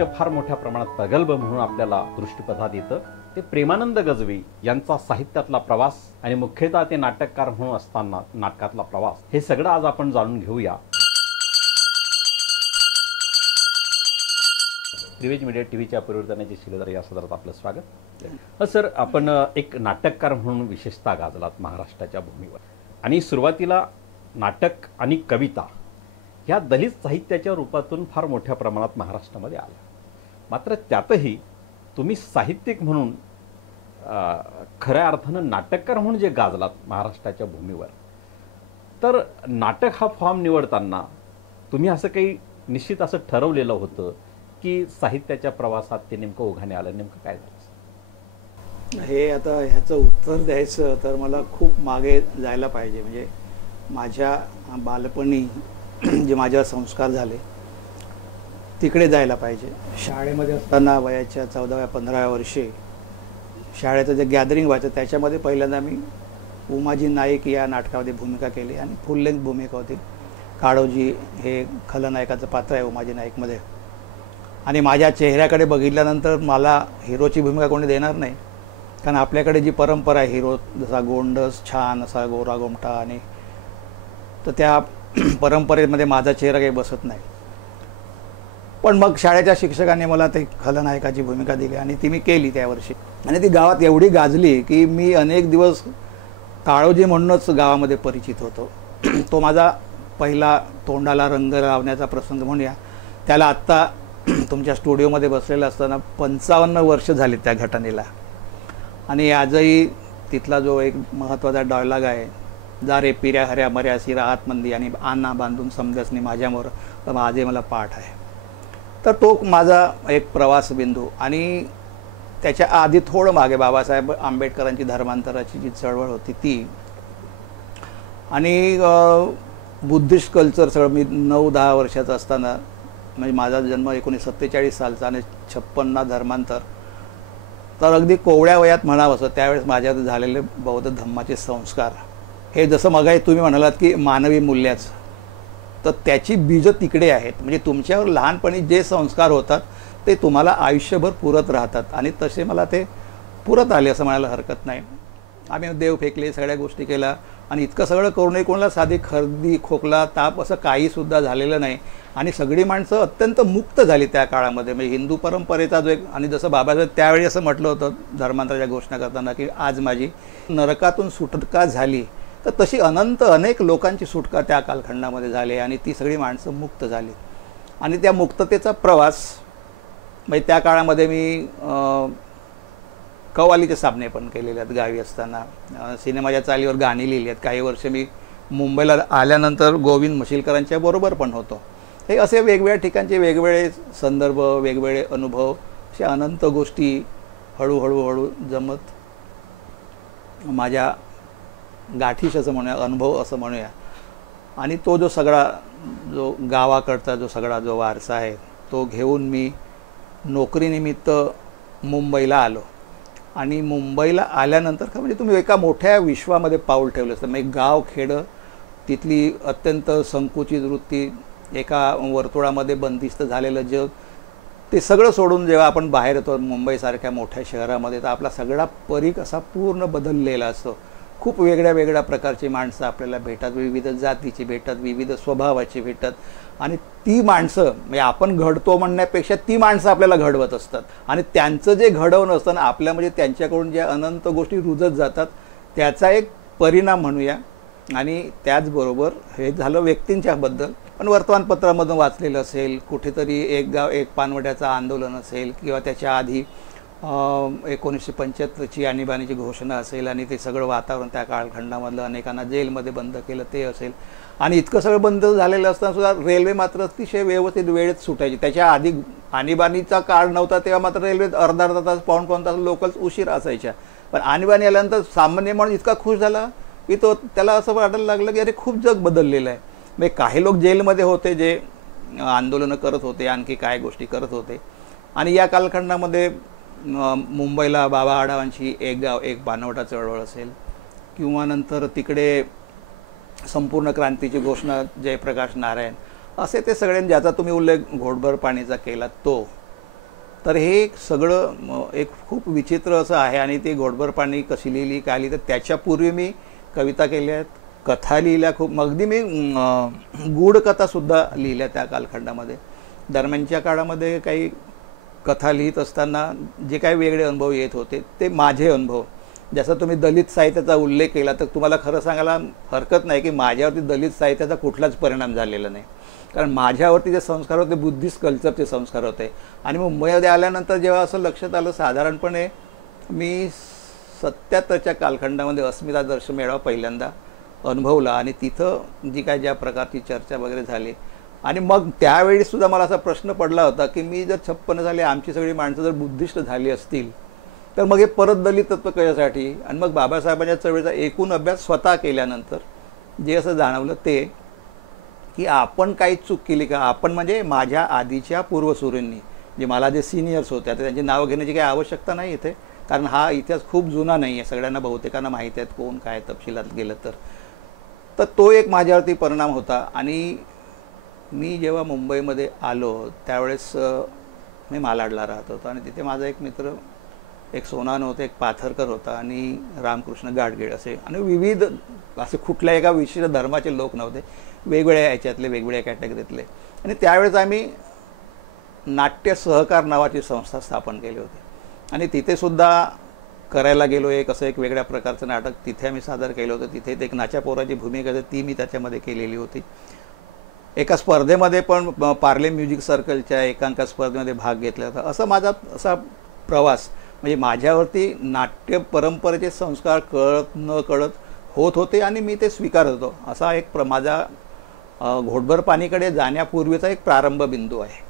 साहित्य फार मोठ्या प्रमाणात प्रगल्भ म्हणून आपल्याला दृष्टीपथात येतं ते प्रेमानंद गजवी यांचा साहित्यातला प्रवास आणि मुख्यतः ते नाटककार म्हणून असताना नाटकातला प्रवास हे सगळं आज आपण जाणून घेऊया. त्रिवेज मीडिया टीव्हीच्या परिवर्तनाची शिलेदार या सदरात आपलं स्वागत. सर, आपण एक नाटककार म्हणून विशेषतः गाजलात महाराष्ट्राच्या भूमीवर आणि सुरुवातीला नाटक आणि कविता ह्या दलित साहित्याच्या रूपातून फार मोठ्या प्रमाणात महाराष्ट्रामध्ये आल्या. मात्र त्यातही तुम्ही साहित्यिक म्हणून खऱ्या अर्थानं नाटककार म्हणून जे गाजलात महाराष्ट्राच्या भूमीवर, तर नाटक हा फॉर्म निवडताना तुम्ही असं काही निश्चित असं ठरवलेलं होतं की साहित्याच्या प्रवासात ते नेमकं ओघाने आलं? नेमकं काय झालं? हे आता ह्याचं उत्तर द्यायचं तर मला खूप मागे जायला पाहिजे. म्हणजे माझ्या बालपणी जे माझ्यावर संस्कार झाले तिकडे जायला पाहिजे. शाळेमध्ये असताना वयाच्या 14व्या-15व्या वर्षी शाळेचं जे गॅदरिंग व्हायचं त्याच्यामध्ये पहिल्यांदा मी उमाजी नाईक या नाटकामध्ये भूमिका केली आणि फुल लेंथ भूमिका होती. काळोजी हे खलनायकाचं पात्र आहे उमाजी नाईकमध्ये. आणि माझ्या चेहऱ्याकडे बघितल्यानंतर मला हिरोची भूमिका कोणी देणार नाही, कारण आपल्याकडे जी परंपरा आहे हिरो जसा गोंडस छान असा गोरा गोमटा, आणि तर त्या परंपरेमध्ये माझा चेहरा काही बसत नाही. पण मग शाळेच्या शिक्षकांनी मला ते खलनायकाची भूमिका दिली आणि ती मी केली त्या वर्षी. आणि ती गावात एवढी गाजली की मी अनेक दिवस काळोजी म्हणूनच गावामध्ये परिचित होतो. तो माझा पहिला तोंडाला रंग लावण्याचा प्रसंग म्हणूया. त्याला आत्ता तुमच्या स्टुडिओमध्ये बसलेलं असताना 55 वर्ष झाली त्या घटनेला. आणि आजही तिथला जो एक महत्त्वाचा डायलॉग आहे, जा रे पिऱ्या हऱ्या मऱ्या शिरा आतमंदी आणि आना बांधून समजसनी माझ्यावर, तर आजही मला पाठ आहे. तर तो माझा एक प्रवास बिंदू. आणि त्याच्या आधी थोडं मागे बाबासाहेब आंबेडकरांची धर्मांतराची जी चळवळ होती ती, आणि बुद्धिस्ट कल्चर सगळं. मी 9-10 वर्षाचा असताना, म्हणजे माझा जन्म 1947 सालचा आणि 56 धर्मांतर, तर अगदी कोवळ्या वयात म्हणावं असं त्यावेळेस माझ्यात झालेले बौद्ध धम्माचे संस्कार, हे जसं मगाही तुम्ही म्हणालात की मानवी मूल्याचं, तर त्याची बीजं तिकडे आहेत. म्हणजे तुमच्यावर लहानपणी जे संस्कार होतात ते तुम्हाला आयुष्यभर पुरत राहतात, आणि तसे मला ते पुरत आले असं म्हणायला हरकत नाही. आम्ही देव फेकले, सगळ्या गोष्टी केल्या, आणि इतकं सगळं करूनही कोणाला साधी खर्दी खोकला ताप असं काहीसुद्धा झालेलं नाही. आणि सगळी माणसं अत्यंत मुक्त झाली त्या काळामध्ये. म्हणजे हिंदू परंपरेचा जो एक, आणि जसं बाबासाहेब त्यावेळी असं म्हटलं होतं धर्मांतराच्या घोषणा करताना की आज माझी नरकातून सुटका झाली, तर तशी अनेक लोकांची सुटका त्या कालखंडामध्ये झाली आणि ती सगळी माणसं मुक्त झाली. आणि त्या मुक्ततेचा प्रवास, म्हणजे त्या काळामध्ये मी कव्वालीचे सामने पण केलेले आहेत गावी असताना. सिनेमाच्या चालीवर गाणी लिहिली आहेत. काही वर्ष मी मुंबईला आल्यानंतर गोविंद म्हशीलकरांच्या बरोबर पण होतो. हे असे वेगवेगळ्या ठिकाणचे वेगवेगळे संदर्भ, वेगवेगळे अनुभव, अशा अनंत गोष्टी हळूहळू जमत माझ्या गाठीश असं म्हणूया, अनुभव असं म्हणूया. आणि तो जो सगळा जो गावाकडचा जो वारसा आहे तो घेऊन मी नोकरीनिमित्त मुंबईला आलो. आणि मुंबईला आल्यानंतर का म्हणजे तुम्ही एका मोठ्या विश्वामध्ये पाऊल ठेवलं असतं. म्हणजे गाव खेडं, तिथली अत्यंत संकुचित वृत्ती, एका वर्तुळामध्ये बंदिस्त झालेलं जग, ते सगळं सोडून जेव्हा आपण बाहेर येतो मुंबईसारख्या मोठ्या शहरामध्ये, तर आपला सगळा परीघ असा पूर्ण बदललेला असतो. खूप वेगळ्या प्रकारची माणसं आपल्याला भेटतात, विविध जातीची भेटतात, विविध स्वभावाची भेटतात. आणि ती माणसं, म्हणजे आपण घडतो म्हणण्यापेक्षा ती माणसं आपल्याला घडवत असतात. आणि त्यांचं जे घडवणं असतं ना आपल्या, म्हणजे त्यांच्याकडून ज्या अनंत गोष्टी रुजत जातात त्याचा एक परिणाम म्हणूया. आणि त्याचबरोबर हे झालं व्यक्तींच्याबद्दल, पण वर्तमानपत्रामधून वाचलेलं असेल, कुठेतरी एक गाव एक पानवट्याचं आंदोलन असेल, किंवा त्याच्या आधी 1975ची आणीबाणीची घोषणा असेल, आणि ते सगळं वातावरण त्या कालखंडामधलं, अनेकांना जेलमध्ये बंद केलं ते असेल. आणि इतकं सगळं बंद झालेलं असताना सुद्धा रेल्वे मात्र अतिशय व्यवस्थित वेळेत सुटायची. त्याच्या आधी आणीबाणीचा काळ नव्हता तेव्हा मात्र रेल्वेत अर्धा तास पाऊण तास लोकल उशीर असायच्या. पण आणीबाणी आल्यानंतर सामान्य माणूस इतका खुश झाला की त्याला असं वाटायला लागलं की अरे खूप जग बदललेलं आहे. म्हणजे काही लोक जेलमध्ये होते जे आंदोलनं करत होते, आणखी काय गोष्टी करत होते. आणि या कालखंडामध्ये मुंबईला बाबा आढावांची एक गाव एक पानवटा चळवळ असेल, किंवा नंतर तिकडे संपूर्ण क्रांतीची घोषणा जयप्रकाश नारायण, असे ते सगळे, ज्याचा तुम्ही उल्लेख घोटभर पाणीचा केला तो, तर हे सगळं एक खूप विचित्र असं आहे. आणि ते घोटभर पाणी कशी लिहिली काय लिहिली, तर त्याच्यापूर्वी मी कविता केल्या आहेत, कथा लिहिल्या खूप. अगदी मी गूढ कथासुद्धा लिहिल्या त्या कालखंडामध्ये. दरम्यानच्या काळामध्ये काही कथा लिहित असताना जे काही वेगळे अनुभव येत होते ते माझे अनुभव. जसं तुम्ही दलित साहित्याचा उल्लेख केला, तर तुम्हाला खरं सांगायला हरकत नाही की माझ्यावरती दलित साहित्याचा कुठलाच परिणाम झालेला नाही. कारण माझ्यावरती जे संस्कार होते बुद्धिस्ट कल्चरचे संस्कार होते. आणि मुंबईमध्ये आल्यानंतर जेव्हा असं लक्षात आलं, साधारणपणे मी 77च्या कालखंडामध्ये अस्मिता दर्शन मेळावा पहिल्यांदा अनुभवला. आणि तिथं जी काय ज्या प्रकारची चर्चा वगैरे झाली, आणि मग त्यावेळीसुद्धा मला असा प्रश्न पडला होता की मी जर 56 झाले, आमची सगळी माणसं जर बुद्धिस्ट झाली असतील, तर मग हे परत दलित तत्व कशासाठी. आणि मग बाबासाहेबांच्या चळवळीचा एकूण अभ्यास स्वतः केल्यानंतर जे असं जाणवलं ते की आपण काही चूक केली का. आपण म्हणजे माझ्या आधीच्या पूर्वसुरींनी, जे मला जे सिनियर्स होते, आता त्यांची नावं घेण्याची काही आवश्यकता नाही इथे, कारण हा इतिहास खूप जुना नाही आहे, सगळ्यांना बहुतेकांना माहीत आहेत कोण काय तपशिलात गेलं तर तो एक माझ्यावरती परिणाम होता. आणि मी जेव्हा मुंबईमध्ये आलो त्यावेळेस मी मालाडला राहत होतो. आणि तिथे माझा एक मित्र, एक सोनान होते, एक पाथरकर होता, आणि रामकृष्ण गाडगीळ असे, आणि विविध असे कुठल्या एका विशिष्ट धर्माचे लोक नव्हते, वेगवेगळ्या ह्याच्यातले, वेगवेगळ्या कॅटेगरीतले. आणि त्यावेळेस आम्ही नाट्य सहकार नावाची संस्था स्थापन केली होती. आणि तिथेसुद्धा करायला गेलो एक असं एक वेगळ्या प्रकारचं नाटक तिथे आम्ही सादर केलं होतं. तिथे एक नाच्यापोराची भूमिका ती मी त्याच्यामध्ये केलेली होती. एका स्पर्धेमध्ये पण पार्ले म्युझिक सर्कलच्या एकांका स्पर्धेमध्ये भाग घेतला होता. असं माझा असा प्रवास, म्हणजे माझ्यावरती नाट्य परंपरेचे संस्कार कळत न कळत होत होते आणि मी ते स्वीकारत होतो. असा एक माझा घोटभर पाणीकडे जाण्यापूर्वीचा एक प्रारंभ बिंदू आहे.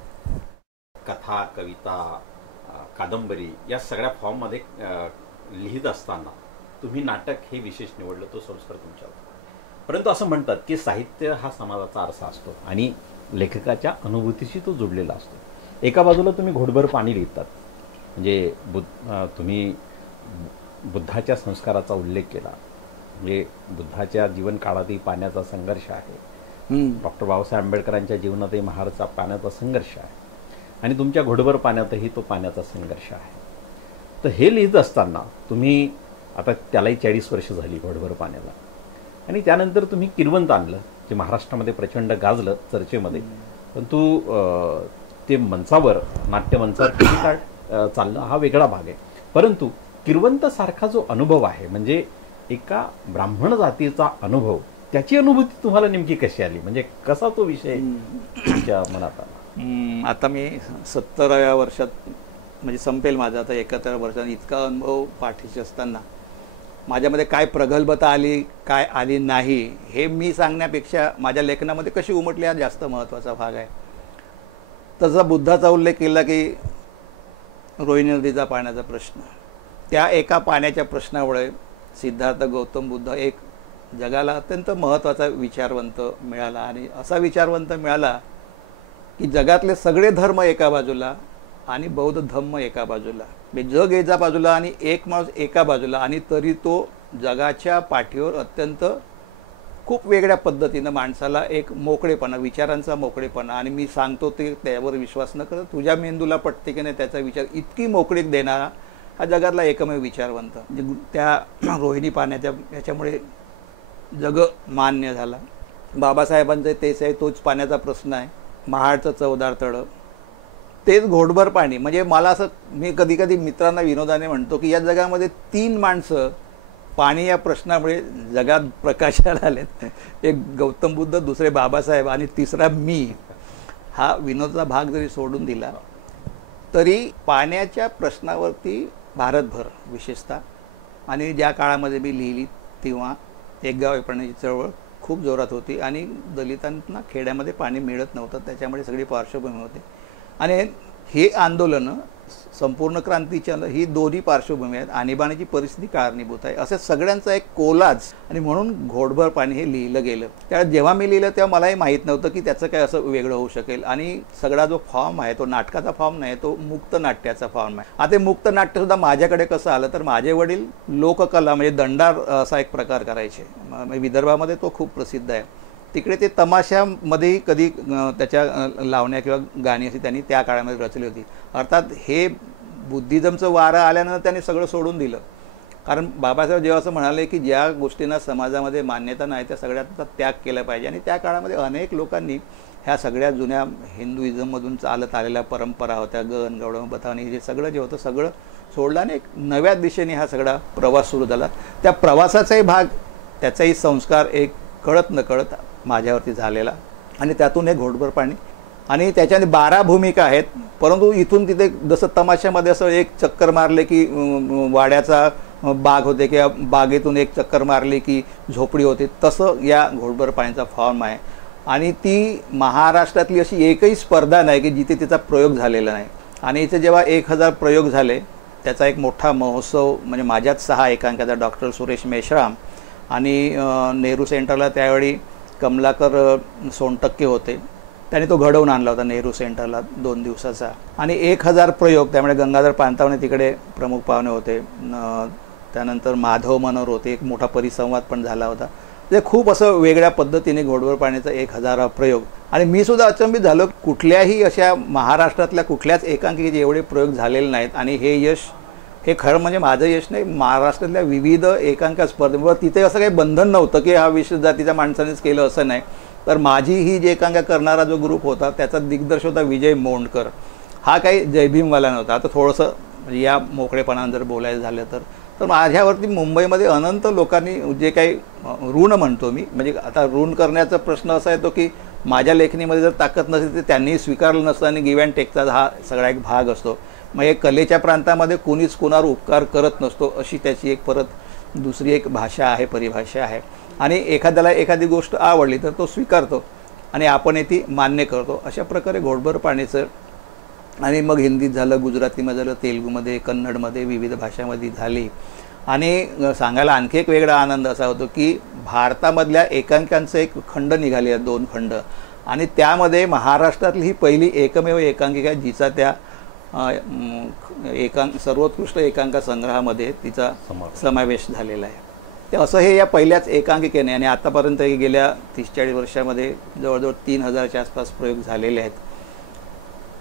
कथा, कविता, कादंबरी या सगळ्या फॉर्ममध्ये लिहित असताना तुम्ही नाटक हे विशेष निवडलं, तो संस्कार तुमच्यावर. परंतु असं म्हणतात की साहित्य हा समाजाचा आरसा असतो आणि लेखकाच्या अनुभूतीशी तो जोडलेला असतो. एका बाजूला तुम्ही घोटभर पाणी लिहितात, म्हणजे तुम्ही बुद्धाच्या संस्काराचा उल्लेख केला, म्हणजे बुद्धाच्या जीवनकाळातही पाण्याचा संघर्ष आहे. डॉक्टर बाबासाहेब आंबेडकरांच्या जीवनातही महाराजचा पाण्याचा संघर्ष आहे, आणि तुमच्या घोटभर पाण्यातही तो पाण्याचा संघर्ष आहे. तर हे लिहित असताना तुम्ही, आता त्यालाही 40 वर्ष झाली घोटभर पाण्याला, आणि त्यानंतर तुम्ही किरवंत आणलं, जे महाराष्ट्रामध्ये प्रचंड गाजलं चर्चेमध्ये. परंतु ते मंचावर, नाट्यमंचावर चाललं हा वेगळा भाग आहे. परंतु किरवंत सारखा जो अनुभव आहे, म्हणजे एका ब्राह्मण जातीचा अनुभव, त्याची अनुभूती तुम्हाला नेमकी कशी आली, म्हणजे कसा तो विषय तुमच्या मनात आला? आता मी 70व्या वर्षात, म्हणजे संपेल माझा आता 71 वर्षात, इतका अनुभव पाठीशी असताना माझ्यामध्ये काय प्रगल्भता आली काय आली नाही हे मी सांगण्यापेक्षा माझ्या लेखनामध्ये कशी उमटली हा जास्त महत्त्वाचा भाग आहे. तसा बुद्धाचा उल्लेख केला की रोहिणी नदीचा पाण्याचा प्रश्न, त्या एका पाण्याच्या प्रश्नामुळे सिद्धार्थ गौतम बुद्ध एक जगाला अत्यंत महत्त्वाचा विचारवंत मिळाला. आणि असा विचारवंत मिळाला की जगातले सगळे धर्म एका बाजूला आणि बौद्ध धम्म एका बाजूला, जग एका बाजूला आणि एक माणूस एका बाजूला, आणि तरी तो जगाच्या पाठीवर अत्यंत खूप वेगळ्या पद्धतीनं माणसाला एक मोकळेपणा, विचारांचा मोकळेपणा, आणि मी सांगतो ते त्यावर विश्वास न करत तुझ्या मेंदूला पटते की नाही त्याचा विचार, इतकी मोकळीक देणारा हा जगातला एकमेव विचारवंत. त्या रोहिणी पाण्याच्या याच्यामुळे जग मान्य झाला. बाबासाहेबांचं तेच आहे, तोच पाण्याचा प्रश्न आहे. महाडचं चवदार तळं, तेच घोटभर पाणी. म्हणजे मला असं, मी कधी कधी मित्रांना विनोदाने म्हणतो की या जगामध्ये 3 माणसं पाणी या प्रश्नामुळे जगात प्रकाशाला आलेत. एक गौतम बुद्ध, दुसरे बाबासाहेब, आणि तिसरा मी. हा विनोदाचा भाग जरी सोडून दिला तरी पाण्याच्या प्रश्नावरती भारतभर विशेषतः, आणि ज्या काळामध्ये मी लिहिली तेव्हा एक गाव एक पाण्याची चळवळ खूप जोरात होती, आणि दलितांना खेड्यामध्ये पाणी मिळत नव्हतं, त्याच्यामुळे सगळी पार्श्वभूमी होती. आणि हे आंदोलनं संपूर्ण क्रांतीच्या ही दोन्ही पार्श्वभूमी आहेत, आणीबाणीची परिस्थिती कारणीभूत आहे, असं सगळ्यांचा एक कोलाज. आणि म्हणून घोटभर पाणी हे लिहिलं गेलं. त्यावेळेस जेव्हा मी लिहिलं तेव्हा मलाही माहीत नव्हतं की त्याचं काय असं वेगळं होऊ शकेल. आणि सगळा जो फॉर्म आहे तो नाटकाचा फॉर्म नाही, तो मुक्त नाट्याचा फॉर्म आहे. आता मुक्त नाट्यसुद्धा माझ्याकडे कसं आलं तर माझे वडील लोककला म्हणजे दंडार असा एक प्रकार करायचे. विदर्भामध्ये तो खूप प्रसिद्ध आहे. तिकडे ते तमाशामध्येही कधी त्याच्या लावण्या किंवा गाणी अशी त्यांनी त्या काळामध्ये रचली होती. अर्थात हे बुद्धिझमचं वारं आल्यानंतर त्यांनी सगळं सोडून दिलं. कारण बाबासाहेब जेव्हा असं म्हणाले की ज्या गोष्टींना समाजामध्ये मान्यता नाही त्या सगळ्याचा त्याग केला पाहिजे, आणि त्या काळामध्ये अनेक लोकांनी ह्या सगळ्या जुन्या हिंदुइझममधून चालत आलेल्या परंपरा होत्या, गण गवळण बतावणी हे सगळं जे होतं सगळं सोडलं आणि एक नव्या दिशेने हा सगळा प्रवास सुरू झाला. त्या प्रवासाचाही भाग, त्याचाही संस्कार एक कळत नकळत माझ्यावरती झालेला, आणि त्यातून एक घोटभर पाणी. आणि त्याच्याने 12 भूमिका आहेत, परंतु इथून तिथे जसं तमाशामध्ये असं एक चक्कर मारले की वाड्याचा बाग होते किंवा बागेतून एक चक्कर मारली की झोपडी होते, तसं या घोटभर पाणीचा फॉर्म आहे. आणि ती महाराष्ट्रातली अशी एकही स्पर्धा नाही की जिथे तिचा प्रयोग झालेला नाही. आणि इथे जेव्हा 1000 प्रयोग झाले त्याचा एक मोठा महोत्सव म्हणजे माझ्याच 6 एकांकिका, डॉक्टर सुरेश मेश्राम आणि नेहरू सेंटरला त्यावेळी कमलाकर सोनटक्के होते, त्यांनी तो घडवून आणला होता नेहरू सेंटरला 2 दिवसाचा. आणि 1000 प्रयोग, त्यामुळे गंगाधर पानतावणे तिकडे प्रमुख पाहुणे होते, त्यानंतर माधव मनोहर होते, एक मोठा परिसंवाद पण झाला होता. म्हणजे खूप असं वेगळ्या पद्धतीने घोटभर पाण्याचा 1000 प्रयोग. आणि मी सुद्धा अचंबित झालो, कुठल्याही अशा महाराष्ट्रातल्या कुठल्याच एकांकिकेचे एवढे प्रयोग झालेले नाहीत. आणि हे यश, हे खरं म्हणजे माझं यश नाही, महाराष्ट्रातल्या विविध एकांकिका स्पर्धेमुळे तिथे असं काही बंधन नव्हतं की हा विशेष जातीच्या माणसानेच केलं असं नाही. तर माझी ही जे एकांकिका करणारा जो ग्रुप होता त्याचा दिग्दर्शक होता विजय मोंडकर. हा काही जयभीमवाला नव्हता. आता थोडंसं म्हणजे या मोकळेपणानं जर बोलायचं झालं तर माझ्यावरती मुंबईमध्ये अनंत लोकांनी जे काही ऋण म्हणतो मी, म्हणजे आता ऋण करण्याचा प्रश्न असा येतो की माझ्या लेखणीमध्ये जर ताकद नसेल तर त्यांनी स्वीकारलं नसतं, आणि गिव्ह अँड टेकचा हा सगळा एक भाग असतो. मग हे कलेच्या प्रांतामध्ये कोणीच कोणावर उपकार करत नसतो, अशी त्याची एक परत दुसरी एक भाषा आहे, परिभाषा आहे. आणि एखाद्याला एखादी गोष्ट आवडली तर तो स्वीकारतो आणि आपण ती मान्य करतो. अशा प्रकारे घोटभर पाणीचं, आणि मग हिंदीत झालं, गुजरातीमध्ये झालं, तेलुगूमध्ये, कन्नडमध्ये, विविध भाषांमध्ये झाली. आणि सांगायला आणखी एक वेगळा आनंद असा होतो की भारतामधल्या एकांकिकांचं एक खंड निघाले आहेत, 2 खंड, आणि त्यामध्ये महाराष्ट्रातली ही पहिली एकमेव एकांकिका जिचा त्या सर्वोत्कृष्ट एकांकिका संग्रहामध्ये तिचा समावेश झालेला आहे. ते असं हे या पहिल्याच एकांकिकेने, आणि आतापर्यंत गेल्या 30-40 वर्षामध्ये जवळजवळ 3000च्या आसपास प्रयोग झालेले आहेत.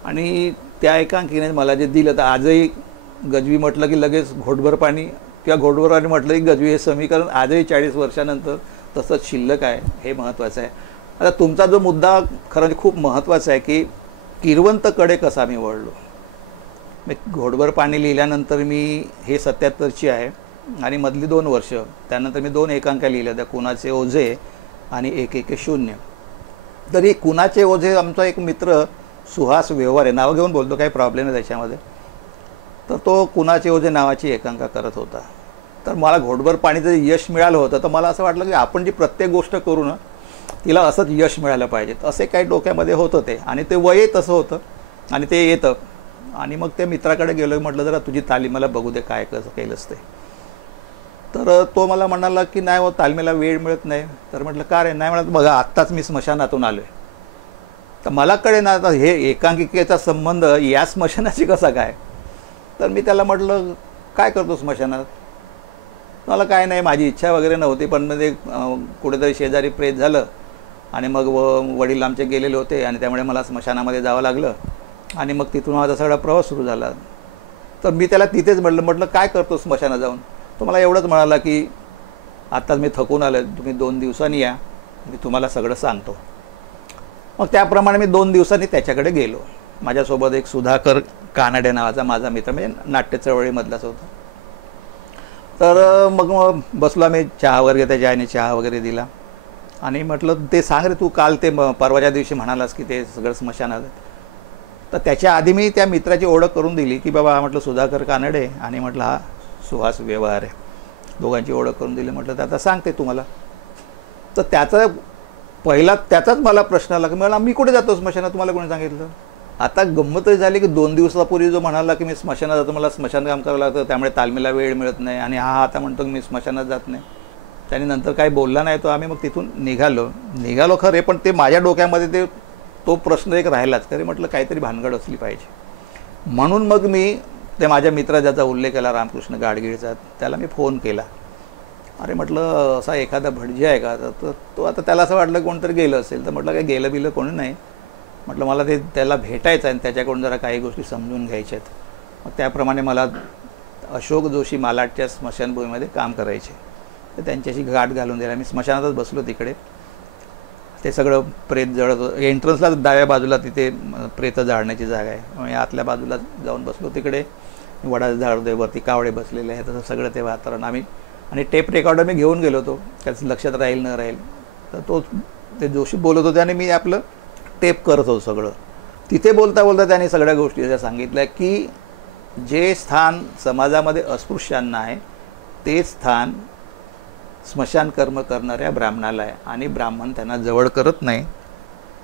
आणि त्या एकांकिकेने मला जे दिलं, तर आजही गजवी म्हटलं की लगेच घोटभर पाणी किंवा घोटभर पाणी म्हटलं की गजवी, हे समीकरण आजही 40 वर्षानंतर तसंच शिल्लक आहे. हे महत्त्वाचं आहे. आता तुमचा जो मुद्दा खरं म्हणजे खूप महत्त्वाचा आहे की किरवंतकडे कसा मी वळलो. घोटभर पाणी लिहिल्यानंतर मी, हे 77ची आहे, आणि मधली 2 वर्ष त्यानंतर मी 2 एकांकिका लिहिल्या, त्या कुणाचे ओझे आणि 110. तर ही कुणाचे ओझे आमचा एक मित्र सुहास व्यवहारे, नाव घेऊन बोलतो, काही प्रॉब्लेम नाही त्याच्यामध्ये, तर तो कुणाचे ओझे नावाची एकांकिका करत होता. तर मला घोटभर पाणीचं यश मिळालं होतं, तर मला असं वाटलं की आपण जी प्रत्येक गोष्ट करू ना तिला असंच यश मिळालं पाहिजे. असे काही डोक्यामध्ये होतं ते, आणि ते वय तसं होतं आणि ते येतं. आणि मग ते मित्राकडे गेलो, म्हटलं जरा तुझी तालीमाला बघू दे, काय कसं केलंच ते. तर तो मला म्हणाला की नाही हो, तालमीला वेळ मिळत नाही. तर म्हटलं का रे? नाही म्हणत, बघा आत्ताच मी स्मशानातून आलो आहे. तर मला कळे ना आता हे एकांकिकेचा संबंध या स्मशानाशी कसा काय. तर मी त्याला म्हटलं काय करतो स्मशानात? मला काय नाही, माझी इच्छा वगैरे नव्हती, पण म्हणजे कुठेतरी शेजारी प्रेत झालं आणि मग वडील आमचे गेलेले होते, आणि त्यामुळे मला स्मशानामध्ये जावं लागलं, आणि मग तिथून माझा सगळा प्रवास सुरू झाला. तर मी त्याला तिथेच म्हटलं काय करतो स्मशानात जाऊन? तो मला एवढंच म्हणाला की आत्ताच मी थकून आलो, तुम्ही 2 दिवसांनी या, मी तुम्हाला सगळं सांगतो. मग त्याप्रमाणे मी 2 दिवसांनी त्याच्याकडे गेलो. माझ्यासोबत एक सुधाकर कानडे नावाचा माझा मित्र, म्हणजे नाट्य चळवळीमधलाच होता. तर मग बसलो आम्ही, चहा वगैरे, त्याच्या आईने चहा वगैरे दिला, आणि म्हटलं ते सांग रे, तू काल ते परवाच्या दिवशी म्हणालास की ते सगळं स्मशानात. तर त्याच्या आधी मी त्या मित्राची ओळख करून दिली की बाबा हा म्हटलं सुधाकर कानडे, आणि म्हटलं हा सुहास व्यवहार आहे, दोघांची ओळख करून दिली. म्हटलं तर आता सांगते तुम्हाला. तर त्याचा पहिला त्याचाच मला प्रश्न आला की मला मी कुठे जातो स्मशानात, तुम्हाला कोणी सांगितलं? आता गंमतच झाली की 2 दिवसापूर्वी जो म्हणाला की मी स्मशानात जातो, मला स्मशान काम करावं लागतं, त्यामुळे तालमीला वेळ मिळत नाही, आणि हा आता म्हणतो की मी स्मशानात जात नाही. त्याने नंतर काही बोलला नाही. तो आम्ही मग तिथून निघालो खरे, पण ते माझ्या डोक्यामध्ये तो प्रश्न एक राहिलाच. खरे म्हटलं काहीतरी भानगड असली पाहिजे. म्हणून मग मी ते माझ्या मित्रा ज्याचा उल्लेख केला रामकृष्ण गाडगीळचा, त्याला मी फोन केला. अरे म्हटलं असा एखादा भटजी आहे का, तर तो आता त्याला असं वाटलं कोणतरी गेलं असेल. तर म्हटलं काय गेलं बिलं कोणी नाही. म्हटलं मला ते त्याला भेटायचं आहे आणि त्याच्याकडून जरा काही गोष्टी समजून घ्यायच्या आहेत. मग त्याप्रमाणे मला अशोक जोशी मालाडच्या स्मशानभूमीमध्ये काम करायचे. तर त्यांच्याशी गाठ घालून दिला. मी स्मशानातच बसलो तिकडे. ते सगळं प्रेत जळत, एंट्रन्सला डाव्या बाजूला तिथे प्रेतं जाळण्याची जागा आहे. मी आतल्या बाजूला जाऊन बसलो तिकडे. वडाचं झाड होते, वरती कावडे बसलेले आहेत, तसं सगळं ते वातावरण. आम्ही आणि टेप रेकॉर्डर मी घेऊन गेलो होतो, त्याचं लक्षात राहील न राहील. तर ते जोशी बोलत होते आणि मी आपलं टेप करत होतो सगळं. तिथे बोलता बोलता त्यांनी सगळ्या गोष्टी त्या सांगितल्या की जे स्थान समाजामध्ये अस्पृश्यांना आहे ते स्थान स्मशान कर्म करणाऱ्या ब्राह्मणाला आहे आणि ब्राह्मण त्यांना जवळ करत नाही.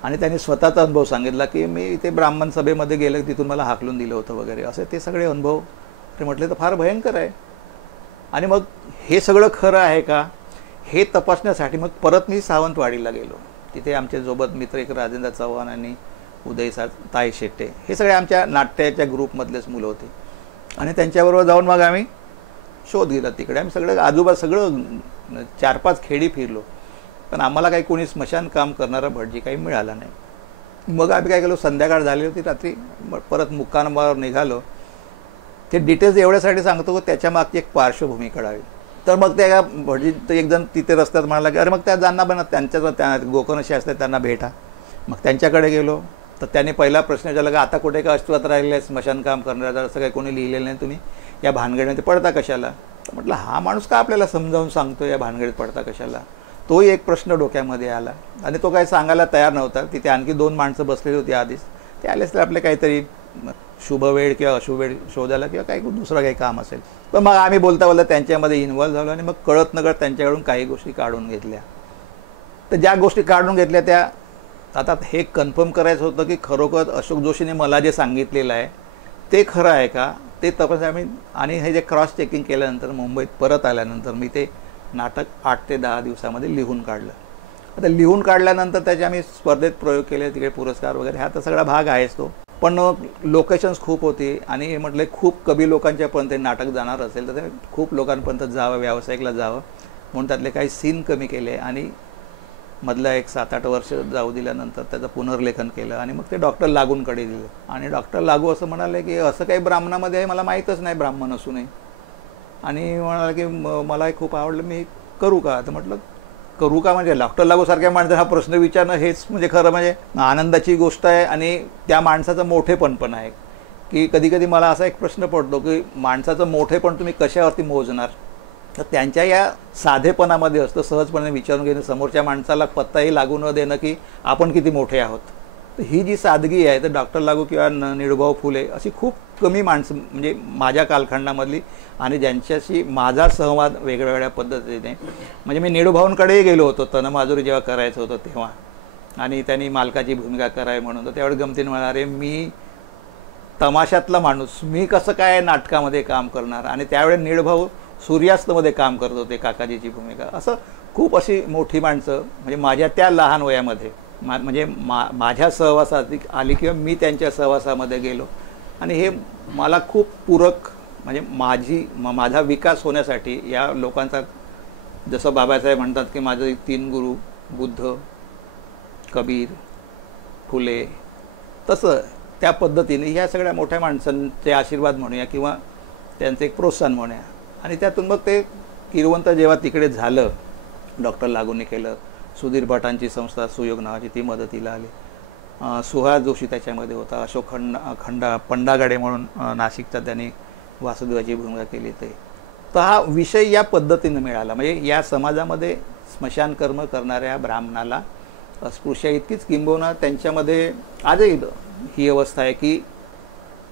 आणि त्यांनी स्वतःचा अनुभव सांगितला की मी इथे ब्राह्मण सभेमध्ये गेलं, तिथून मला हाकलून दिलं होतं वगैरे, असे ते सगळे अनुभव. ते म्हटले तर फार भयंकर आहे. आणि मग हे सगळं खरं आहे का हे तपासण्यासाठी मग परत मी सावंतवाडीला गेलो. तिथे आमचे सोबत मित्र एक राजेंद्र चव्हाण आणि उदय ताई शेट्टे, हे सगळे आमच्या नाट्याच्या ग्रुपमधलेच मुलं होते. आणि त्यांच्याबरोबर जाऊन मग आम्ही शोध घेतला तिकडे. आम्ही सगळं आजूबाजू सगळं 4-5 खेडी फिरलो, पण आम्हाला काही कोणी स्मशान काम करणारा भटजी काही मिळाला नाही. मग आम्ही काय केलो, संध्याकाळ झाली होती, रात्री परत मुक्कामावर निघालो. ते डिटेल्स एवढ्यासाठी सांगतो की त्याच्या मागची एक पार्श्वभूमी कळावी. तर मग त्या भटजी एक जण तिथे रस्त्यात म्हणाला की अरे मग त्या जाणना बनत त्यांच्या गोकर्णशी असतात त्यांना भेटा. मग त्यांच्याकडे गेलो तर त्यांनी पहिला प्रश्न विचारला की आता कुठे का अस्तित्वात राहिलेलं आहे स्मशान काम करणारा, असं काही कोणी लिहिलेलं नाही, तुम्ही या भानगडीमध्ये पडता कशाला. तर म्हटलं हा माणूस का आपल्याला समजावून सांगतो या भानगडीत पडता कशाला. तोही एक प्रश्न डोक्यामध्ये आला आणि तो काही सांगायला तयार नव्हता. तिथे आणखी 2 माणसं बसलेली होती आधीच. ते आलेच तर आपले काहीतरी शुभ वेळ किंवा अशुभ वेळ शोधायला किंवा काही दुसरं काही काम असेल. पण मग आम्ही बोलता बोलता त्यांच्यामध्ये इन्व्हॉल्व झालो आणि मग कळत नकळत त्यांच्याकडून काही गोष्टी काढून घेतल्या. तर ज्या गोष्टी काढून घेतल्या त्या आता हे कन्फर्म करायचं होतं की खरोखर अशोक जोशीने मला जे सांगितलेलं आहे ते खरं आहे का ते तपास आम्ही. आणि हे जे क्रॉस चेकिंग केल्यानंतर मुंबईत परत आल्यानंतर मी ते नाटक 8 ते 10 दिवसामध्ये लिहून काढलं. आता लिहून काढल्यानंतर त्याचे आम्ही स्पर्धेत प्रयोग केले, तिकडे पुरस्कार वगैरे हा तर सगळा भाग आहेच तो. पण लोकेशन्स खूप होती आणि म्हटलं खूप कमी लोकांच्यापर्यंत ते नाटक जाणार असेल तर ते खूप लोकांपर्यंत जावं, व्यावसायिकला जावं म्हणून त्यातले काही सीन कमी केले आणि मधलं एक 7-8 वर्ष जाऊ दिल्यानंतर त्याचं पुनर्लेखन केलं. आणि मग ते डॉक्टर लागूंकडे दिलं. आणि डॉक्टर लागू असं म्हणाले की असं काही ब्राह्मणामध्ये आहे मला माहीतच नाही ब्राह्मण असूनही. आणि म्हणाले की मला खूप आवडलं, मी करू का. तर म्हटलं करू का म्हणजे डॉक्टर लागूसारख्या माणसाला हा प्रश्न विचारणं हेच म्हणजे खरं म्हणजे आनंदाची गोष्ट आहे. आणि त्या माणसाचं मोठेपण पण आहे की कधी कधी मला असा एक प्रश्न पडतो की माणसाचं मोठेपण तुम्ही कशावरती मोजणार. तर त्यांच्या या साधेपणामध्ये असतं, सहजपणे विचारून घेणं, समोरच्या माणसाला पत्ताही लागू न देणं की आपण किती मोठे आहोत. तर ही जी सादगी आहे तर डॉक्टर लागू किंवा निळूभाऊ फुले अशी खूप कमी माणसं म्हणजे माझ्या कालखंडामधली आणि ज्यांच्याशी माझा संवाद वेगळ्या वेगळ्या पद्धतीने. म्हणजे मी निळूभाऊंकडेही गेलो होतो तनमाजुरी जेव्हा करायचं होतं तेव्हा, आणि त्यांनी मालकाची भूमिका करावी म्हणून. तर त्यावेळी गमतीने म्हणाला अरे मी तमाशातला माणूस, मी कसं काय नाटकामध्ये काम करणार. आणि त्यावेळी निळूभाऊ सूर्यास्तमध्ये काम करत होते काकाजीची भूमिका. असं खूप अशी मोठी माणसं म्हणजे माझ्या त्या लहान वयामध्ये म्हणजे माझ्या सहवासात आली किंवा मी त्यांच्या सहवासामध्ये गेलो. आणि हे मला खूप पूरक म्हणजे माझा विकास होण्यासाठी या लोकांचा, जसं बाबासाहेब म्हणतात की माझे 3 गुरु बुद्ध, कबीर, फुले, तसं त्या पद्धतीने ह्या सगळ्या मोठ्या माणसांचे आशीर्वाद म्हणूया किंवा त्यांचं एक प्रोत्साहन म्हणूया. आणि त्यातून मग ते किरवंत जेव्हा तिकडे झालं, डॉक्टर लागूने केलं, सुधीर भटांची संस्था सुयोग नावाची ती मदतीला आली, सुहास जोशी त्याच्यामध्ये होता, अशोक पंडागाडे म्हणून नाशिकचा त्यांनी वासुदेवाची भूमिका केली. तर हा विषय या पद्धतीने मिळाला. म्हणजे या समाजामध्ये स्मशान कर्म करणाऱ्या ब्राह्मणाला अस्पृश्य इतकीच किंबहुना त्यांच्यामध्ये आजही ही अवस्था आहे की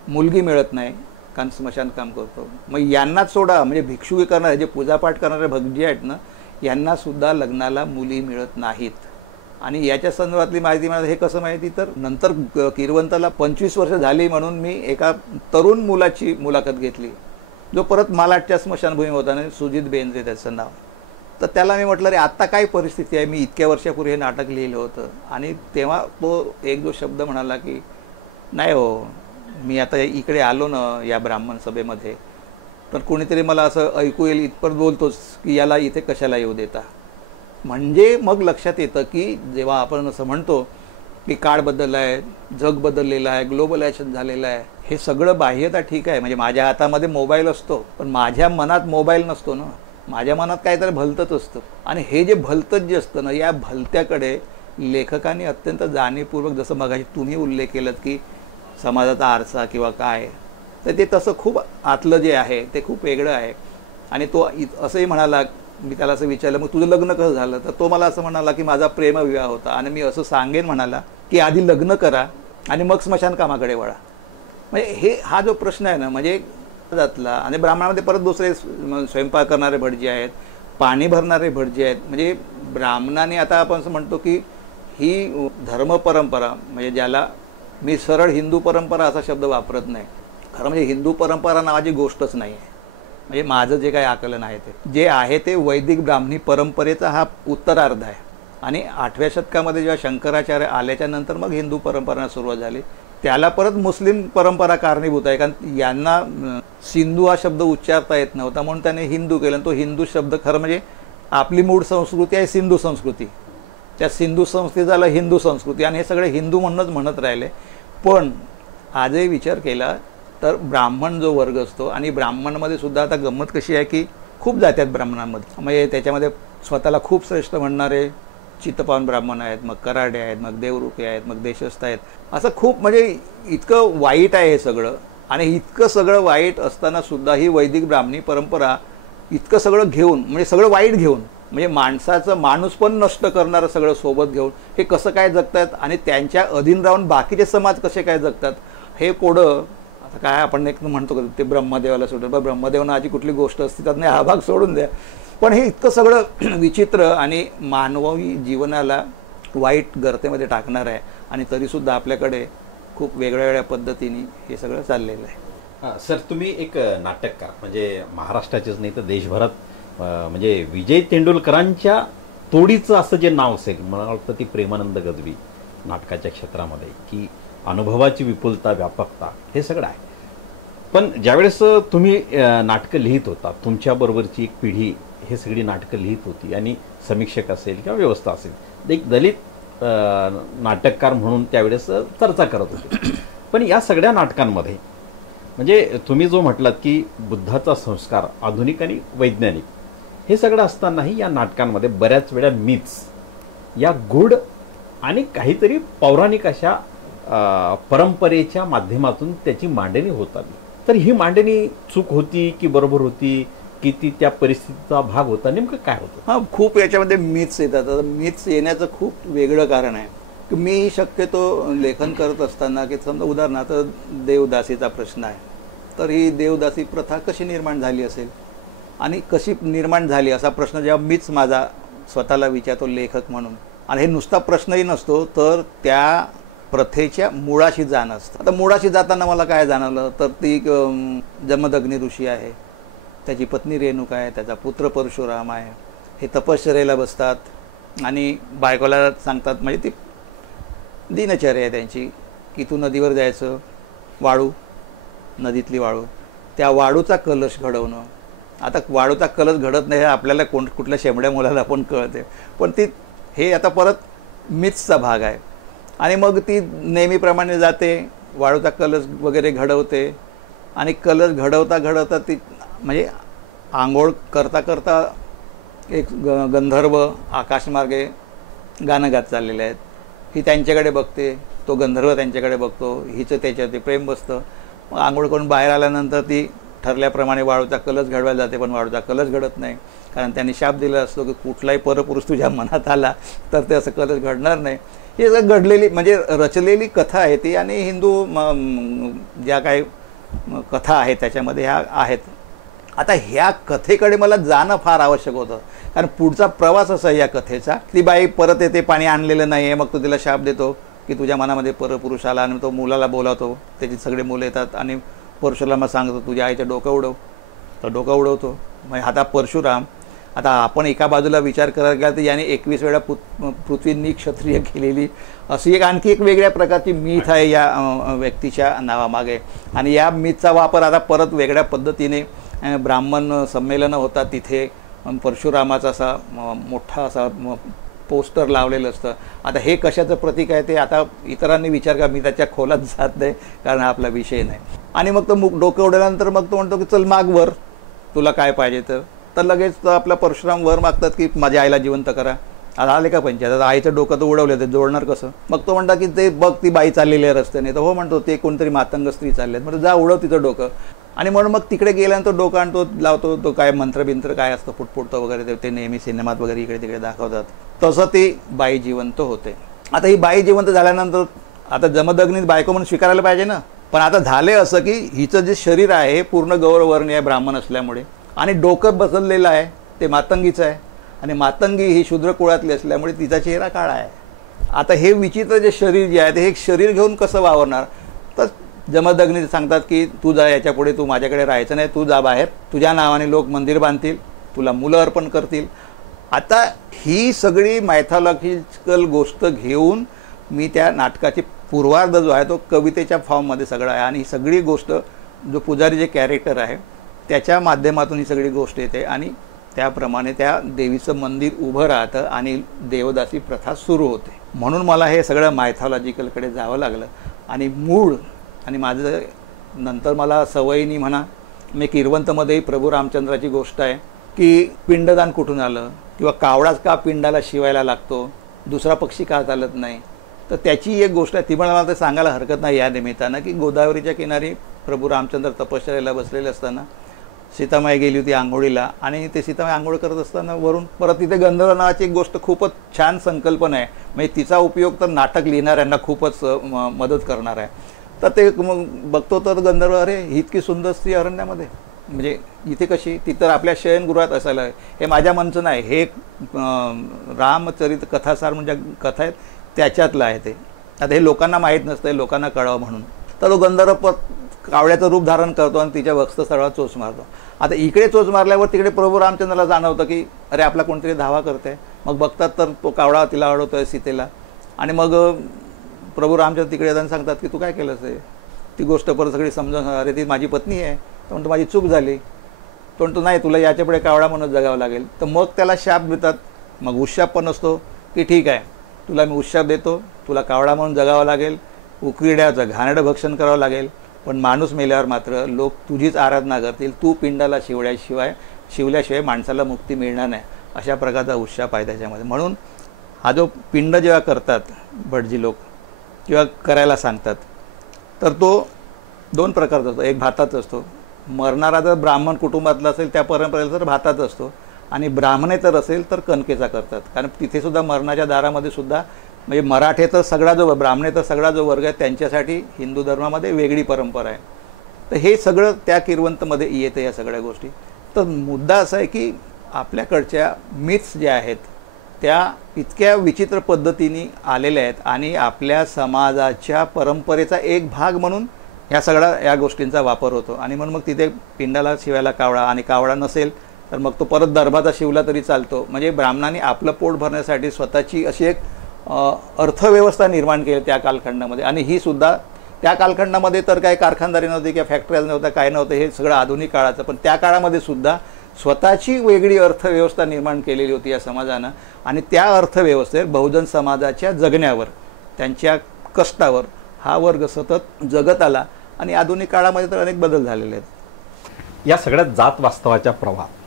मुलगी मिळत नाही कारण स्मशान काम करतो. मग यांनाच सोडा, म्हणजे भिक्षुकी करणारे जे पूजापाठ करणारे भटजी आहेत ना, यांनासुद्धा लग्नाला मुली मिळत नाहीत. आणि याच्या संदर्भातली माहिती मला हे कसं माहिती, तर नंतर किरवंताला 25 वर्ष झाली म्हणून मी एका तरुण मुलाची मुलाखत घेतली जो परत मालाडच्या स्मशानभूमी होता ना, सुजित बेंद्रे त्याचं नाव. तर त्याला मी म्हटलं रे आत्ता काय परिस्थिती आहे, मी इतक्या वर्षापूर्वी हे नाटक लिहिलं होतं. आणि तेव्हा तो 1-2 शब्द म्हणाला की नाही हो, मी आता इकडे आलो ना या ब्राह्मण सभेमध्ये तर कोणीतरी मला असं ऐकू येईल इथपर्यंत बोलतोच की याला इथे कशाला येऊ देता. म्हणजे मग लक्षात येतं की जेव्हा आपण असं म्हणतो की काळ बदलला आहे, जग बदललेलं आहे, ग्लोबलायझेशन झालेलं आहे, हे सगळं बाह्यता ठीक आहे. म्हणजे माझ्या हातामध्ये मोबाईल असतो पण माझ्या मनात मोबाईल नसतो ना. माझ्या मनात काहीतरी भलतंच असतं. आणि हे जे भलतंच जे असतं ना, या भलत्याकडे लेखकांनी अत्यंत जाणीवपूर्वक, जसं मगाशी तुम्ही उल्लेख केलात की समाजाचा आरसा किंवा काय, तर ते तसं खूप आतलं जे आहे ते खूप वेगळं आहे. आणि तो असंही म्हणाला, मी त्याला असं विचारलं मग तुझं लग्न कसं झालं, तर तो मला असं म्हणाला की माझा प्रेमविवाह होता. आणि मी असं सांगेन म्हणाला की आधी लग्न करा आणि मग स्मशान कामाकडे वळा. म्हणजे हा जो प्रश्न आहे ना, म्हणजे जातला. आणि ब्राह्मणामध्ये परत दुसरे स्वयंपाक करणारे भटजी आहेत, पाणी भरणारे भटजी आहेत. म्हणजे ब्राह्मणाने, आता आपण असं म्हणतो की ही धर्मपरंपरा, म्हणजे ज्याला मी सरळ हिंदू परंपरा असा शब्द वापरत नाही, खरं म्हणजे हिंदू परंपरा नावाची गोष्टच नाही आहे. म्हणजे माझं जे काही आकलन आहे ते जे आहे ते वैदिक ब्राह्मणी परंपरेचा हा उत्तरार्ध आहे. आणि 8व्या शतकामध्ये जेव्हा शंकराचार्य आल्याच्या नंतर मग हिंदू परंपरा सुरुवात झाली. त्याला परत मुस्लिम परंपरा कारणीभूत आहे, कारण यांना सिंधू हा शब्द उच्चारता येत नव्हता म्हणून त्याने हिंदू केलं. तो हिंदू शब्द खरं म्हणजे आपली मूळ संस्कृती आहे सिंधू संस्कृती, त्या सिंधू संस्कृती झालं हिंदू संस्कृती. आणि हे सगळे हिंदू म्हणूनच म्हणत राहिले. पण आजही विचार केला तर ब्राह्मण जो वर्ग असतो, आणि ब्राह्मणामध्ये सुद्धा आता गंमत कशी आहे की खूप जाती आहेत ब्राह्मणांमध्ये. म्हणजे त्याच्यामध्ये स्वतःला खूप श्रेष्ठ म्हणणारे चित्तपावन ब्राह्मण आहेत, मग कराडे आहेत, मग देवरुखे आहेत, मग देशस्थ आहेत, असं खूप. म्हणजे इतकं वाईट आहे हे सगळं. आणि इतकं सगळं वाईट असताना सुद्धा ही वैदिक ब्राह्मणी परंपरा इतकं सगळं घेऊन, म्हणजे सगळं वाईट घेऊन, म्हणजे माणसाचं माणूस पण नष्ट करणारं सगळं सोबत घेऊन हे कसं काय जगतात, आणि त्यांच्या अधीन राहून बाकीचे समाज कसे काय जगतात, हे कोडं. आता काय आपण एक म्हणतो का ते ब्रह्मदेवाला सोडलं, बरं ब्रह्मदेव नावाची कुठली गोष्ट असते त्यात नाही, हा भाग सोडून द्या. पण हे इतकं सगळं विचित्र आणि मानवी जीवनाला वाईट गर्तेमध्ये टाकणार आहे. आणि तरीसुद्धा आपल्याकडे खूप वेगळ्या पद्धतीने हे सगळं चाललेलं आहे. सर, तुम्ही एक नाटककार, म्हणजे महाराष्ट्राचेच नाही तर देशभरात, म्हणजे विजय तेंडुलकरांच्या तोडीचं असं जे नाव असेल, मला वाटतं ती प्रेमानंद गजबी नाटकाच्या क्षेत्रामध्ये, की अनुभवाची विपुलता, व्यापकता, हे सगळं आहे. पण ज्यावेळेस तुम्ही नाटकं लिहित होता, तुमच्याबरोबरची एक पिढी हे सगळी नाटकं लिहित होती, आणि समीक्षक असेल किंवा व्यवस्था असेल, एक दलित नाटककार म्हणून त्यावेळेस चर्चा करत होते. पण या सगळ्या नाटकांमध्ये, म्हणजे तुम्ही जो म्हटलात की बुद्धाचा संस्कार, आधुनिक आणि वैज्ञानिक, हे सगळं असतानाही या नाटकांमध्ये बऱ्याच वेळा मिथ्स, या गूढ आणि काहीतरी पौराणिक अशा परंपरेच्या माध्यमातून त्याची मांडणी होत आली. तर ही मांडणी चूक होती की बरोबर होती, की ती त्या परिस्थितीचा भाग होता, नेमकं काय होतं? हां, खूप याच्यामध्ये मिथ्स येतात. आता मिथ्स येण्याचं खूप वेगळं कारण आहे की मी शक्यतो लेखन करत असताना, की समजा उदाहरणार्थ देवदासीचा प्रश्न आहे, तर ही देवदासी प्रथा कशी निर्माण झाली असेल आणि कशी निर्माण झाली असा प्रश्न जेव्हा मीच माझा स्वतःला विचारतो लेखक म्हणून, आणि हे नुसता प्रश्नही नसतो तर त्या प्रथेच्या मुळाशी जाणं असतं. आता मुळाशी जाताना मला काय जाणवलं, तर ती जमदग्नी ऋषी आहे, त्याची पत्नी रेणुका आहे, त्याचा पुत्र परशुराम आहे, हे तपश्चर्येला बसतात आणि बायकोला सांगतात, म्हणजे ती दिनचर्या आहे त्यांची, की तू नदीवर जायचं, वाळू, नदीतली वाळू, त्या वाळूचा कलश घडवणं. आता वाळूचा कलश घडत नाही हे आपल्याला कुठल्या शेंबड्या मुलाला पण कळते, पण ती हे आता परत मिथ्सचा भाग आहे. आणि मग ती नेहमीप्रमाणे जाते, वाळूचा कलश वगैरे घडवते, आणि कलश घडवता घडवता ती म्हणजे आंघोळ करता करता एक गंधर्व आकाशमार्गे गाणं गात चाललेले आहेत. ही त्यांच्याकडे बघते, तो गंधर्व त्यांच्याकडे बघतो, हिचं त्याच्यावरती प्रेम बसतं. मग आंघोळ करून बाहेर आल्यानंतर ती ठरल्याप्रमाणे वाळूचा कलश घडवायला जाते, पण वाळूचा कलश घडत नाही, कारण त्यांनी शाप दिला असतो की कुठलाही परपुरुष तुझ्या मनात आला तर ते असं कलश घडणार नाही. ही जर घडलेली म्हणजे रचलेली कथा आहे ती, आणि हिंदू ज्या काही कथा आहेत त्याच्यामध्ये ह्या आहेत. आता ह्या कथेकडे मला जाणं फार आवश्यक होतं, कारण पुढचा प्रवास असा या कथेचा, ती बाई परत येते, पाणी आणलेलं नाही आहे, मग तो तिला शाप देतो की तुझ्या मनामध्ये परपुरुष आला, आणि तो मुलाला बोलावतो, त्याची सगळे मुलं येतात आणि परशुरामाला सांगतो तुझ्या आईचं डोकं उडव, तर डोकं उडवतो. मग आता परशुराम, आता आपण एका बाजूला विचार करायला गेला तर याने 21 वेळा पृथ्वींनी क्षत्रिय केलेली अशी एक आणखी एक वेगळ्या प्रकारची मीथ आहे या व्यक्तीच्या नावामागे. आणि या मीथचा वापर आता परत वेगळ्या पद्धतीने ब्राह्मण संमेलनं होतात तिथे परशुरामाचा असा मोठा असा पोस्टर लावलेलं असतं. आता हे कशाचं प्रतीक आहे ते आता इतरांनी विचार करा, मी त्याच्या खोलात जात नाही कारण हा आपला विषय नाही. आणि मग तो डोकं उडल्यानंतर मग तो म्हणतो की चल माग वर, तुला काय पाहिजे तर लगेच आपला परशुराम वर मागतात की माझ्या आईला जिवंत करा. आता आले का पंचायत, आता आईचं डोकं तर उडवलं, ते जोडणार कसं? मग तो म्हणता की ते बघ ती बाई चाललेली आहे रस्त्याने. तर हो म्हणतो ते कोणतरी मातंग स्त्री चालले आहेत, म्हणजे जा उडव तिचं डोकं. आणि म्हणून मग तिकडे गेल्यानंतर डोकं आणतो, लावतो, तो काय मंत्रबिंत्र काय असतं फुटफुटतं वगैरे ते नेहमी सिनेमात वगैरे इकडे तिकडे दाखवतात, तसं ती बाई जिवंत होते. आता ही बाई जिवंत झाल्यानंतर आता जमदग्नीत बायको म्हणून स्वीकारायला पाहिजे ना. पण आता झाले असं की हिचं जे शरीर आहे हे पूर्ण गौरवर्णी आहे ब्राह्मण असल्यामुळे, आणि डोकं बसवलेलं आहे ते मातंगीचं आहे, आणि मातंगी ही शूद्र कुळातली असल्यामुळे तिचा चेहरा काळा आहे. आता हे विचित्र जे शरीर जे आहे ते हे शरीर घेऊन कसं वावरणार? तर जमदग्नी सांगतात की तू जा, याच्यापुढे तू माझ्याकडे राहायचं नाही, तू जा बाहेर, तुझ्या नावाने लोक मंदिर बांधतील, तुला मुलं अर्पण करतील. आता ही सगळी मायथॉलॉजिकल गोष्ट घेऊन मी त्या नाटकाची पूर्वार्ध जो आहे तो कवितेच्या फॉर्ममध्ये सगळं आहे, आणि ही सगळी गोष्ट जो पुजारी जे कॅरेक्टर आहे त्याच्या माध्यमातून ही सगळी गोष्ट येते, आणि त्याप्रमाणे त्या देवीचं मंदिर उभं राहतं आणि देवदासी प्रथा सुरू होते. म्हणून मला हे सगळं मायथॉलॉजिकलकडे जावं लागलं. आणि मूळ आणि माझं नंतर मला सवयीनी म्हणा, मी किरवंतमध्येही प्रभू रामचंद्राची गोष्ट आहे की पिंडदान कुठून आलं, किंवा कावडाच का पिंडाला शिवायला लागतो, दुसरा पक्षी का चालत नाही, तर त्याची एक गोष्ट आहे. ती पण मला ते सांगायला हरकत नाही या निमित्तानं की गोदावरीच्या किनारी प्रभू रामचंद्र तपश्चर्याला बसलेले असताना सीतामाई गेली होती आंघोळीला, आणि ते सीतामाई आंघोळ करत असताना वरून परत तिथे गंधर्व नावाची एक गोष्ट खूपच छान संकल्पना आहे, म्हणजे तिचा उपयोग तर नाटक लिहिणाऱ्यांना खूपच मदत करणार आहे. तर ते मग बघतो तर गंधर्व, अरे ही इतकी सुंदर स्त्री अरण्यामध्ये, म्हणजे इथे कशी? ती तर आपल्या शयनगृहात असायला. हे माझ्या मनचं नाही, हे रामचरित कथासार म्हणजे कथा आहेत त्याच्यातलं आहे ते. आता हे लोकांना माहीत नसतं, हे लोकांना कळावं म्हणून. तर तो गंधर्व कावड्याचं रूप धारण करतो आणि तिच्या वक्षस्थळावर चोच मारतो. आता इकडे चोच मारल्यावर तिकडे प्रभू रामचंद्राला जाणवतं की अरे आपला कोणतरी धावा करते. मग बघतात तर तो कावडा तिला अडवतोय सीतेला, आणि मग प्रभू रामचंद्र तिकडे येताना सांगतात की तू काय केलंस आहे. ती गोष्ट परत सगळी समजून, अरे ती माझी पत्नी आहे. तर म्हणतो माझी चूक झाली. तो म्हणतो नाही, तुला याच्यापुढे कावडा म्हणून जगावं लागेल. तर मग त्याला शाप देतात. मग उशाप पण असतो की ठीक आहे, तुला मी उशाप देतो, तुला कावडा म्हणून जगावं लागेल, उकिरड्याचं घाणेरडं भक्षण करावं लागेल, पण माणूस मेल्यावर मात्र लोक तुझीच आराधना करतील, तू पिंडाला शिवल्याशिवाय माणसाला मुक्ती मिळणार नाही. अशा प्रकारचा उशाप आहे त्याच्यामध्ये. म्हणून हा जो पिंड जेव्हा करतात भटजी लोक किंवा करायला सांगतात, तर तो दोन प्रकारचा असतो. एक भाताचा असतो, मरणारा जर ब्राह्मण कुटुंबातला असेल त्या परंपरेला तर भाताचा असतो, आणि ब्राह्मणेतर असेल तर कणकेचा करतात. कारण तिथे सुद्धा मरणाच्या दारामध्ये सुद्धा, म्हणजे मराठे तर सगळा जो ब्राह्मणेतर सगळा जो वर्ग आहे त्यांच्यासाठी हिंदू धर्मामध्ये वेगळी परंपरा आहे. तर हे सगळं त्या किरवंतमध्ये येतं या सगळ्या गोष्टी. तर मुद्दा असा आहे की आपल्याकडच्या मिथ्स ज्या आहेत त्या इतक्या विचित्र पद्धतीने आलेल्या आहेत, आणि आपल्या समाजाच्या परंपरेचा एक भाग म्हणून ह्या सगळ्या या गोष्टींचा वापर होतो. आणि म्हणून मग तिथे पिंडाला शिवायला कावडा, आणि कावडा नसेल तर मग तो परत दर्भाचा शिवला तरी चालतो. म्हणजे ब्राह्मणांनी आपलं पोट भरण्यासाठी स्वतःची अशी एक अर्थव्यवस्था निर्माण केली त्या कालखंडामध्ये. आणि ही सुद्धा त्या कालखंडामध्ये तर काही कारखानदारी नव्हती किंवा फॅक्टरीज नव्हत्या, काय नव्हतं, हे सगळं आधुनिक काळाचं. पण त्या काळामध्ये सुद्धा स्वतःची वेगळी अर्थव्यवस्था निर्माण केलेली होती या समाजानं, आणि त्या अर्थव्यवस्थेत बहुजन समाजाच्या जगण्यावर, त्यांच्या कष्टावर हा वर्ग सतत जगत आला. आणि आधुनिक काळामध्ये तर अनेक बदल झालेले आहेत. या सगळ्या जात वास्तवाच्या प्रवाहात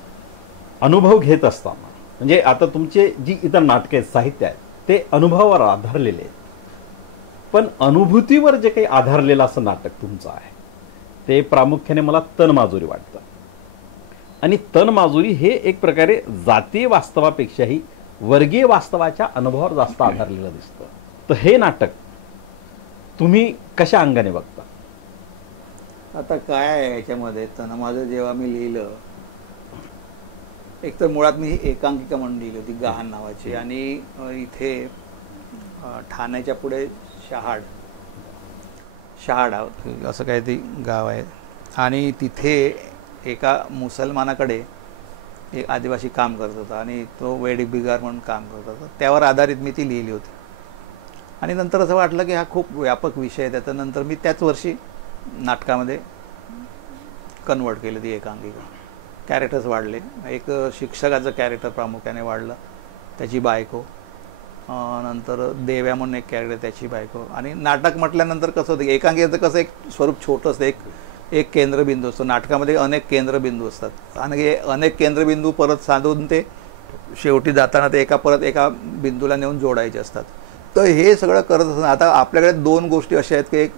अनुभव घेत असताना, म्हणजे आता तुमचे जी इतर नाटके आहेत, साहित्य आहे, ते अनुभवावर आधारलेले आहेत, पण अनुभूतीवर जे काही आधारलेलं असं नाटक तुमचं आहे ते प्रामुख्याने मला तनमाजुरी वाटतं. आणि तनमाजुरी हे एक प्रकारे जातीय वास्तवापेक्षाही वर्गीय वास्तवाच्या अनुभवावर जास्त आधारलेलं दिसतं. तर हे नाटक तुम्ही कशा अंगाने बघता? आता काय आहे याच्यामध्ये, तनमाजूर जेव्हा मी लिहिलं, एक तर मुळात मी ही एकांकिका म्हणून लिहिली होती गहाण नावाची, आणि इथे ठाण्याच्या पुढे शहाड असं काही ते गाव आहे, आणि तिथे एका मुसलमानाकडे एक आदिवासी काम करत होता, आणि तो वेडी बिगार म्हणून काम करत होता. त्यावर आधारित मी ती लिहिली होती. आणि नंतर असं वाटलं की हा खूप व्यापक विषय आहे, त्याच्यानंतर मी त्याच वर्षी नाटकामध्ये कन्वर्ट केलं ती एकांकिका. कॅरेक्टर्स वाढले. एक शिक्षकाचं कॅरेक्टर प्रामुख्याने वाढलं, त्याची बायको, नंतर देव्या म्हणून एक कॅरेक्टर, त्याची बायको. आणि नाटक म्हटल्यानंतर कसं होतं, एकांकिकेचं कसं एक स्वरूप छोटं असतं, एक केंद्रबिंदू असतो. नाटकामध्ये अनेक केंद्रबिंदू असतात आणि हे अनेक केंद्रबिंदू परत साधून ते शेवटी जाताना ते परत एका बिंदूला नेऊन जोडायचे असतात. तर हे सगळं करत असताना आता आपल्याकडे दोन गोष्टी अशा आहेत की एक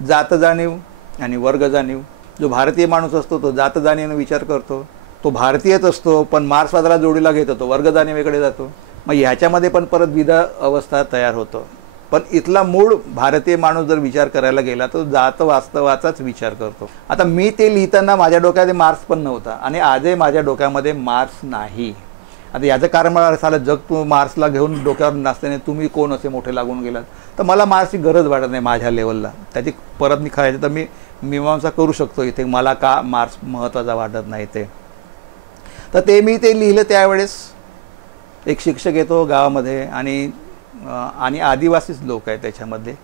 जात जाणीव आणि वर्ग जाणीव. जो भारतीय माणूस असतो तो जात जाणीवने विचार करतो, तो भारतीयच असतो, पण मार्क्सवादाला जोडीला घेतो, तो वर्ग जाणीवेकडे जातो. मग ह्याच्यामध्ये पण परत द्विधा अवस्था तयार होतो. पण इथला मूळ भारतीय माणूस जर विचार करायला गेला तर जात वास्तवाचाच विचार करतो. आता मी ते लिहिताना माझ्या डोक्यामध्ये मार्क्स पण नव्हता आणि आजही माझ्या डोक्यामध्ये मार्क्स नाही. आता याचं कारण मला झालं, जग तू मार्क्सला घेऊन डोक्यावर नसताना तुम्ही कोण असे मोठे लागून गेलात, तर मला मार्क्सची गरज वाटत नाही माझ्या लेवलला. त्याची परत निखायची तर मी मीमांसा करू शकतो इथे, मला का मार्क्स महत्त्वाचा वाटत नाही ते. तर ते मी ते लिहिलं त्यावेळेस. एक शिक्षक येतो गावामध्ये आणि आदिवासीच लोक आहेत त्याच्यामध्ये,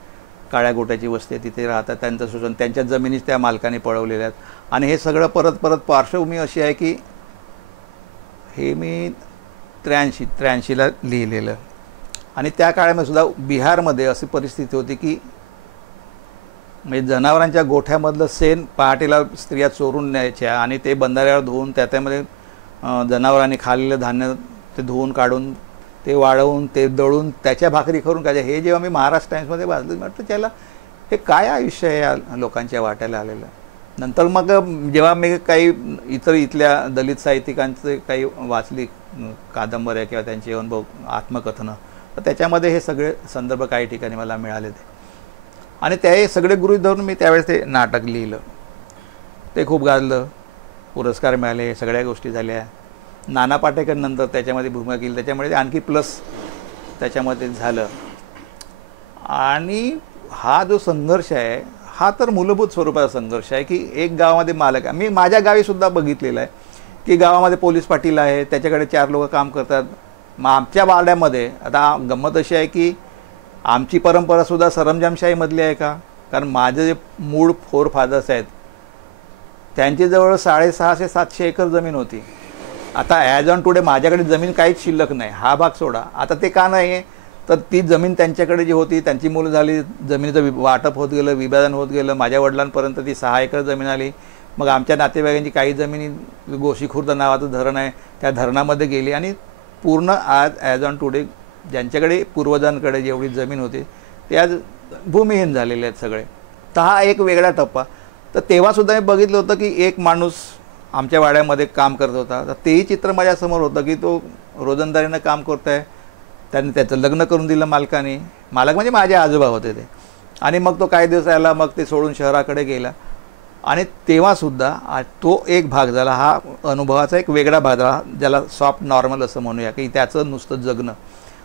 काळ्या गोट्याची वस्ती आहे, तिथे राहतात, त्यांचं शोषण, त्यांच्या जमिनीच त्या मालकाने पळवलेल्या आहेत. आणि हे सगळं परत पार्श्वभूमी अशी आहे की हे मी 83ला लिहिलेलं. आणि त्या काळामध्ये सुद्धा बिहारमध्ये अशी परिस्थिती होती की म्हणजे जनावरांच्या गोठ्यामधलं शेण पहाटेला स्त्रिया चोरून न्यायच्या आणि ते बंधाऱ्यावर धुवून त्यामध्ये जनावरांनी खाल्लेलं धान्य ते धुवून काढून ते वाळवून ते दळून त्याच्या भाकरी करून खायच्या. हे जेव्हा मी महाराष्ट्र टाइम्समध्ये वाचलं म्हटलं त्याला हे काय आयुष्य आहे या लोकांच्या वाट्याला आलेलं. नंतर मग जेव्हा मी काही इथल्या दलित साहित्यिकांचे काही वाचली कादंबऱ्या किंवा त्यांचे अनुभव आत्मकथनं, तर त्याच्यामध्ये हे सगळे संदर्भ काही ठिकाणी मला मिळाले ते. आणि ते सगळे गृहीत धरून मी त्यावेळेस ते नाटक लिहिलं. ते खूप गाजलं, पुरस्कार मिळाले, सगळ्या गोष्टी झाल्या. नाना पाटेकर नंतर त्याच्यामध्ये भूमिका केली, त्याच्यामुळे आणखी प्लस त्याच्यामध्ये झालं. आणि हा जो संघर्ष आहे हा तर मूलभूत स्वरूपाचा संघर्ष आहे की एक गावामध्ये मालक आहे. मी माझ्या गावीसुद्धा बघितलेलं आहे की गावामध्ये पोलीस पाटील आहे, त्याच्याकडे 4 लोक काम करतात. मग आमच्या वाड्यामध्ये आता गंमत अशी आहे की आमची परंपरासुद्धा सरंजामशाहीमधली आहे का, कारण माझे जे मूळ फोर फादर्स आहेत त्यांची जवळ 650-700 एकर जमीन होती. आता ॲज ऑन टुडे माझ्याकडे जमीन काहीच शिल्लक नाही, हा भाग सोडा. आता ते का नाही आहे, तर ती जमीन त्यांच्याकडे जी होती त्यांची मुलं झाली, जमिनीचं वाटप होत गेलं, विभाजन होत गेलं, माझ्या वडिलांपर्यंत ती 6 एकर जमीन आली. मग आमच्या नातेवाईकांची काही जमिनी गोशीखुर्द नावाचं धरण आहे त्या धरणामध्ये गेली आणि पूर्ण आज ॲज ऑन टुडे ज्यांच्याकडे पूर्वजांकडे जेवढी जमीन होती ते आज भूमिहीन झालेले आहेत सगळे. तर हा एक वेगळा टप्पा. तर तेव्हासुद्धा मी बघितलं होतं की एक माणूस आमच्या वाड्यामध्ये काम करत होता. तर तेही चित्र माझ्यासमोर होतं की तो रोजंदारीनं काम करत आहे. त्याने त्याचं लग्न करून दिलं मालकाने, मालक म्हणजे माझे आजोबा होते ते. आणि मग तो काही दिवस राहिला, मग ते सोडून शहराकडे गेला. आणि तेव्हासुद्धा तो एक भाग झाला, हा अनुभवाचा एक वेगळा भाग झाला, ज्याला सॉफ्ट नॉर्मल असं म्हणूया की त्याचं नुसतं जगणं.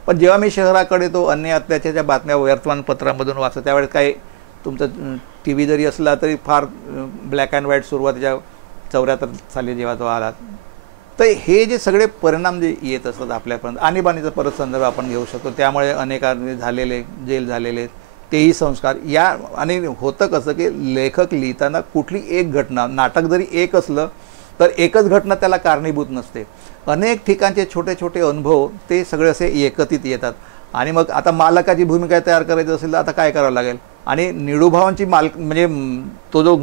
पण जेव्हा मी शहराकडे तो अन्य अत्याचाराच्या बातम्या वर्तमानपत्रामधून वाचतो त्यावेळेस काही तुमचं टी व्ही जरी असला तरी फार ब्लॅक अँड व्हाईट सुरुवातीच्या 74 साली जेव्हा तो आला, तर हे जे सगळे परिणाम जे येत असतात आपल्यापर्यंत, आणीबाणीचा परत संदर्भ आपण घेऊ शकतो. त्यामुळे अनेकांनी झालेले जेल झालेले तेही संस्कार या. आणि होतं कसं की लेखक लिहिताना कुठली एक घटना, नाटक जरी एक असलं तर एकच घटना त्याला कारणीभूत नसते. अनेक ठिकाणचे छोटे छोटे अनुभव ते सगळे असे एकत्रित येतात. आणि मग आता मालकाची भूमिका तयार करायची असेल तर आता काय करावं लागेल. आणि निळूभावांची मालक म्हणजे तो जो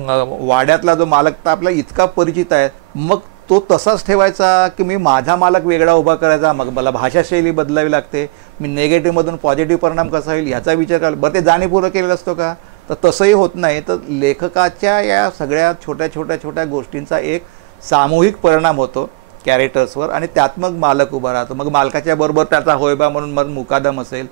वाड्यातला जो मालक तर आपला इतका परिचित आहे, मग तो तसाच ठेवायचा की मी माझा मालक वेगळा उभा करायचा, मग मला भाषाशैली बदलावी लागते, मी नेगेटिव्हमधून पॉझिटिव्ह परिणाम कसा होईल ह्याचा विचार करायला. बरं ते जाणीवपूर्वक केलेलं असतो का, तर तसंही होत नाही. तर लेखकाच्या या सगळ्या छोट्या गोष्टींचा एक सामूहिक परिणाम होतो कॅरेक्टर्सवर आणि त्यात मग मालक उभा राहतो. मग मालकाच्या बरोबर त्याचा होयबा म्हणून मग मुकादम असेल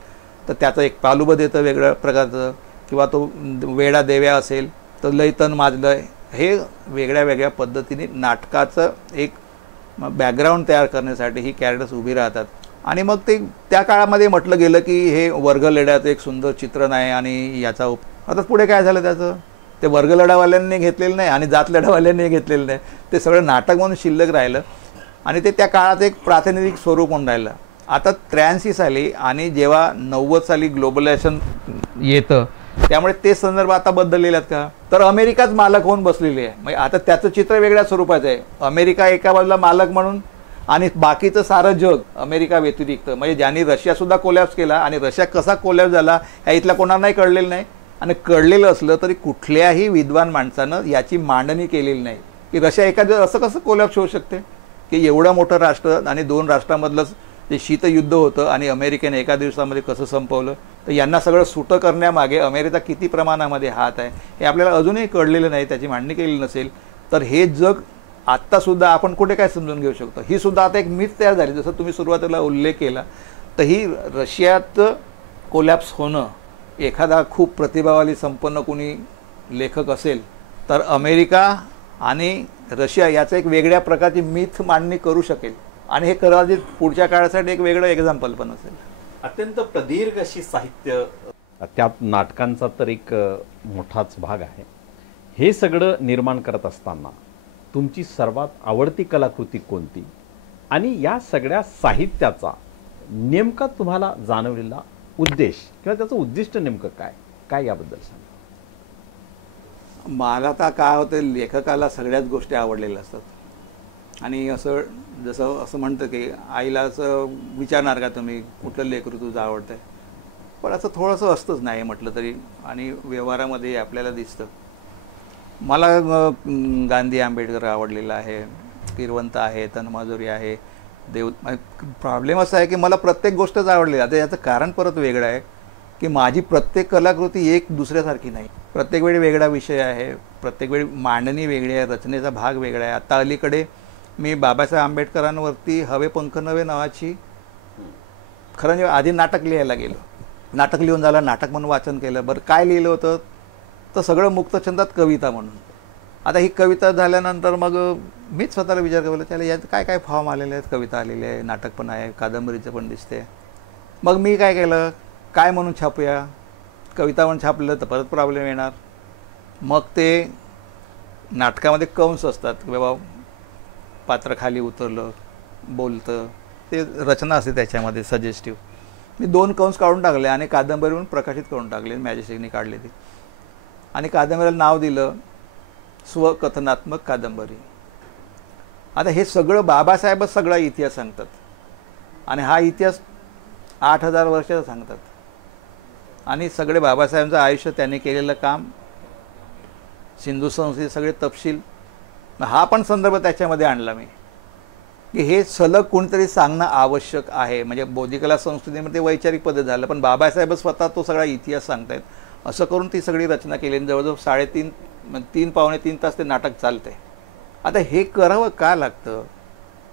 तर त्याचं एक पालुबद येतं वेगळ्या प्रकारचं, किंवा तो वेडा देव्या असेल तर लयतन माजलं. हे वेगळ्या पद्धतीने नाटकाचं एक बॅकग्राऊंड तयार करण्यासाठी ही कॅरेक्टर्स उभी राहतात. आणि मग ते त्या काळामध्ये म्हटलं गेलं की हे वर्ग लढ्याचं एक सुंदर चित्रण आहे आणि याचा आता पुढे काय झालं त्याचं, ते वर्ग लढावाल्यांनी घेतलेलं नाही आणि जात लढावाल्यांनी घेतलेलं नाही, ते सगळं नाटक म्हणून शिल्लक राहिलं आणि ते त्या काळात एक प्रातिनिधिक स्वरूप म्हणून राहिलं. आता 83 साली आणि जेव्हा 90 साली ग्लोबलायझेशन येतं त्यामुळे ते संदर्भ आता बदललेले आहेत का? तर अमेरिकाच मालक होऊन बसलेली आहे. म्हणजे आता त्याचं चित्र वेगळ्या स्वरूपाचं आहे. अमेरिका एका बाजूला मालक म्हणून आणि बाकीचं सारं जग अमेरिका व्यतिरिक्त, म्हणजे ज्यांनी रशियासुद्धा कोलॅप्स केला आणि रशिया कसा कोलॅप्स झाला ह्या इथल्या कोणालाही कळलेलं नाही. आणि कळलेलं असलं तरी कुठल्याही विद्वान माणसानं याची मांडणी केलेली नाही की रशिया एका असं कसं कोलॅप्स होऊ शकते की एवढं मोठं राष्ट्र आणि दोन राष्ट्रांमधलं जे शीतयुद्ध होतं आणि अमेरिकेने एका दिवसामध्ये कसं संपवलं. तर यांना सगळं सुटं करण्यामागे अमेरिका किती प्रमाणामध्ये हात आहे हे आपल्याला अजूनही कळलेलं नाही, त्याची मांडणी केलेली नसेल. तर हे जग आत्तासुद्धा आपण कुठे काय समजून घेऊ शकतो? ही सुद्धा आता एक मिथ तयार झाली. जसं तुम्ही सुरुवातीला उल्लेख केला तर ही रशियात कोलॅप्स होणं, एखादा खूप प्रतिभावाली संपन्न कोणी लेखक असेल तर अमेरिका आणि रशिया याचं एक वेगळ्या प्रकारची मिथ मांडणी करू शकेल आणि हे कदाचित पुढच्या काळासाठी एक वेगळं एक्झाम्पल पण असेल. अत्यंत प्रदीर्घ अशी साहित्य, त्यात नाटकांचा तर एक मोठाच भाग आहे. हे सगळं निर्माण करत असताना तुमची सर्वात आवडती कलाकृती कोणती आणि या सगळ्या साहित्याचा नेमका तुम्हाला जाणवलेला उद्देश किंवा त्याचं उद्दिष्ट नेमकं काय काय याबद्दल सांगा. मला तर काय होतं, लेखकाला सगळ्याच गोष्टी आवडलेल्या असतात आणि असं म्हणतं की आईला असं विचारणार का तुम्ही कुठलं लेकरू तुझं आवडतं आहे, पण असं थोडंसं असतंच नाही म्हटलं तरी आणि व्यवहारामध्ये आपल्याला दिसतं. मला गांधी आंबेडकर आवडलेला आहे, किरवंत आहे, तनमाजुरी आहे, प्रॉब्लेम असा आहे की मला प्रत्येक गोष्टच आवडली. आता याचं कारण परत वेगळं आहे की माझी प्रत्येक कलाकृती एक दुसऱ्यासारखी नाही. प्रत्येक वेळी वेगळा विषय आहे, प्रत्येक वेळी मांडणी वेगळी आहे, रचनेचा भाग वेगळा आहे. आता अलीकडे मी बाबासाहेब आंबेडकरांवरती हवे पंख नवे नावाची खरं म्हणजे आधी नाटक लिहायला गेलो. नाटक लिहून झालं, नाटक म्हणून वाचन केलं. बरं काय लिहिलं होतं तर सगळं मुक्तछंदात कविता म्हणून. आता ही कविता झाल्यानंतर मग मीच स्वतःला विचार केला त्याला यात काय काय फॉर्म आलेले आहेत, कविता आलेली आहे, नाटक पण आहे, कादंबरीचं पण दिसते. मग मी काय केलं, काय म्हणून छापूया, कविता म्हणून छापलं तर परत प्रॉब्लेम येणार. मग ते नाटकामध्ये कंस असतात की बाबा पात्र खाली उतरलं बोलतं, ते रचना असते त्याच्यामध्ये सजेस्टिव्ह. मी 2 कंस काढून टाकले आणि कादंबरीवरून प्रकाशित करून टाकले, मॅजेस्टिकने काढले ती आणि कादंबरीला नाव दिलं स्वकथनात्मक कादंबरी. आता हे सगळं बाबासाहेबच सगळा इतिहास सांगतात आणि हा इतिहास 8000 वर्षाचा सांगतात आणि सगळे बाबासाहेबांचं आयुष्य त्यांनी केलेलं काम, सिंधू संस्कृती सगळे तपशील, हा पण संदर्भ त्याच्यामध्ये आणला मी की हे सलग कोणीतरी सांगणं आवश्यक आहे. म्हणजे बौद्धिकला संस्कृतीमध्ये वैचारिक पद्धत झालं पण बाबासाहेब स्वतः तो सगळा इतिहास सांगतायत. असं करून ती सगळी रचना केली. जवळजवळ 3.5 पावणे 3 तास ते नाटक चालते. आता हे करावं का लागतं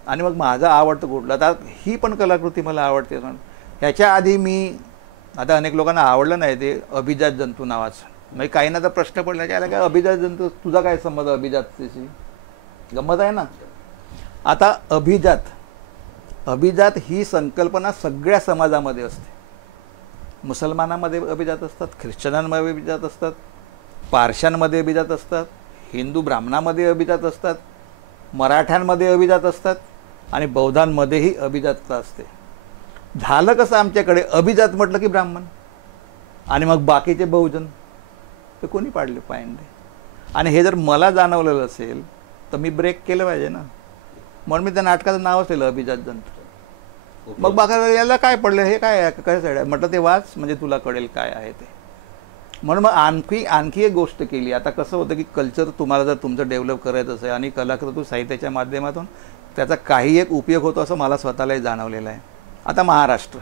आणि मग माझं आवडतं कुठलं. आता ही पण कलाकृती मला आवडते. ह्याच्या आधी मी आता अनेक लोकांना आवडलं नाही ते अभिजात जंतू नावाचं. म्हणजे काहींना तर प्रश्न पडला की याला काय अभिजात जंतू, तुझा काय संबंध अभिजातशी, गंमत आहे ना. आता अभिजात ही संकल्पना सगळ्या समाजामध्ये असते. मुसलमानामध्ये अभिजात असतात, ख्रिश्चनांमध्ये अभिजात असतात, पारशांमध्ये अभिजात असतात, हिंदू ब्राह्मणामध्ये अभिजात असतात, मराठ्यांमध्ये अभिजात असतात आणि बौद्धांमध्येही अभिजातता असते. झालं कसं आमच्याकडे, अभिजात म्हटलं की ब्राह्मण आणि मग बाकीचे बहुजन, तर कोणी पाडले पायंडे. आणि हे जर मला जाणवलेलं असेल तर मी ब्रेक केलं पाहिजे ना. म्हणून मी त्या नाटकाचं नावच दिलं अभिजात जंतू. मग बाकी याला काय पडलं, हे काय काय म्हटलं ते वाच म्हणजे तुला कळेल काय आहे ते. म्हणून मग आणखी एक गोष्ट केली. आता कसं होतं की कल्चर तुम्हाला जर तुमचं डेव्हलप करायचं असेल आणि कलाकृती साहित्याच्या माध्यमातून त्याचा काही एक उपयोग होतो असं मला स्वतःलाही जाणवलेलं आहे. आता महाराष्ट्र,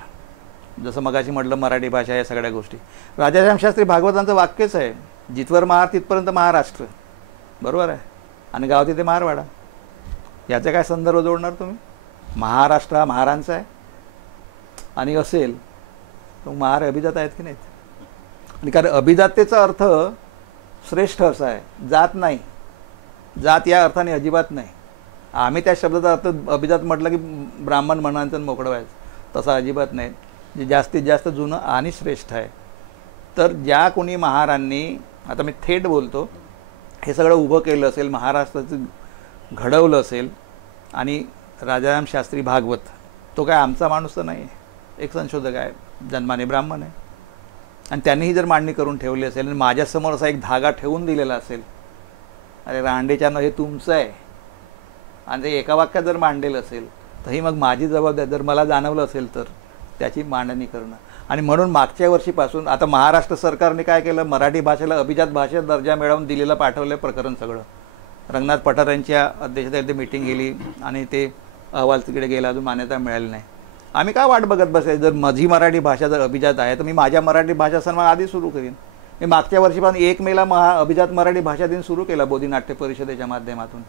जसं मगाशी म्हटलं मराठी भाषा या सगळ्या गोष्टी, राजाराम शास्त्री भागवतांचं वाक्यच आहे, जिथवर महार तिथपर्यंत महाराष्ट्र, बरोबर आहे. आणि गाव तिथे महारवाडा. याचा काय संदर्भ जोडणार तुम्ही. महाराष्ट्र हा महारांचा आहे आणि असेल तर महार अभिजात आहेत की नाहीत. आणि कारण अभिजातेचा अर्थ श्रेष्ठ असा आहे, जात नाही. जात या अर्थाने अजिबात नाही. आम्ही त्या शब्दाचा अर्थ अभिजात म्हटलं की ब्राह्मण म्हणायचं आणि मोकळं व्हायचं, तसा अजिबात नाही. जे जास्तीत जास्त जुनं आणि श्रेष्ठ आहे. तर ज्या कोणी महारांनी, आता मी थेट बोलतो, हे सगळं उभं केलं असेल, महाराष्ट्राचं घडवलं असेल, आणि राजाराम शास्त्री भागवत तो काय आमचा माणूस तर नाही आहे, एक संशोधक आहे, जन्माने ब्राह्मण आहे. आणि त्यांनीही जर मांडणी करून ठेवली असेल आणि माझ्यासमोर असा एक धागा ठेवून दिलेला असेल, अरे रांडेच्यानं हे तुमचं आहे, आणि ते एका वाक्यात जर मांडलेलं असेल तर ही मग माझी जबाबदारी, जर मला जाणवलं असेल तर त्याची मांडणी करणं. आणि म्हणून मागच्या वर्षीपासून आता महाराष्ट्र सरकारने काय केलं, मराठी भाषेला अभिजात भाषेत दर्जा मिळवून दिलेलं पाठवलं प्रकरण सगळं. रंगनाथ पठार यांच्या अध्यक्षतेखाली ते मीटिंग गेली आणि ते अहवाल तिकडे गेला, अजून मान्यता मिळाली नाही. आम्ही काय वाट बघत बसायचं? जर माझी मराठी भाषा जर अभिजात आहे तर मी माझ्या मराठी भाषा सन्मान आधी सुरू करीन. मी मागच्या वर्षीपासून 1 मेला अभिजात मराठी भाषा दिन सुरू केला बोधी नाट्य परिषदेच्या माध्यमातून.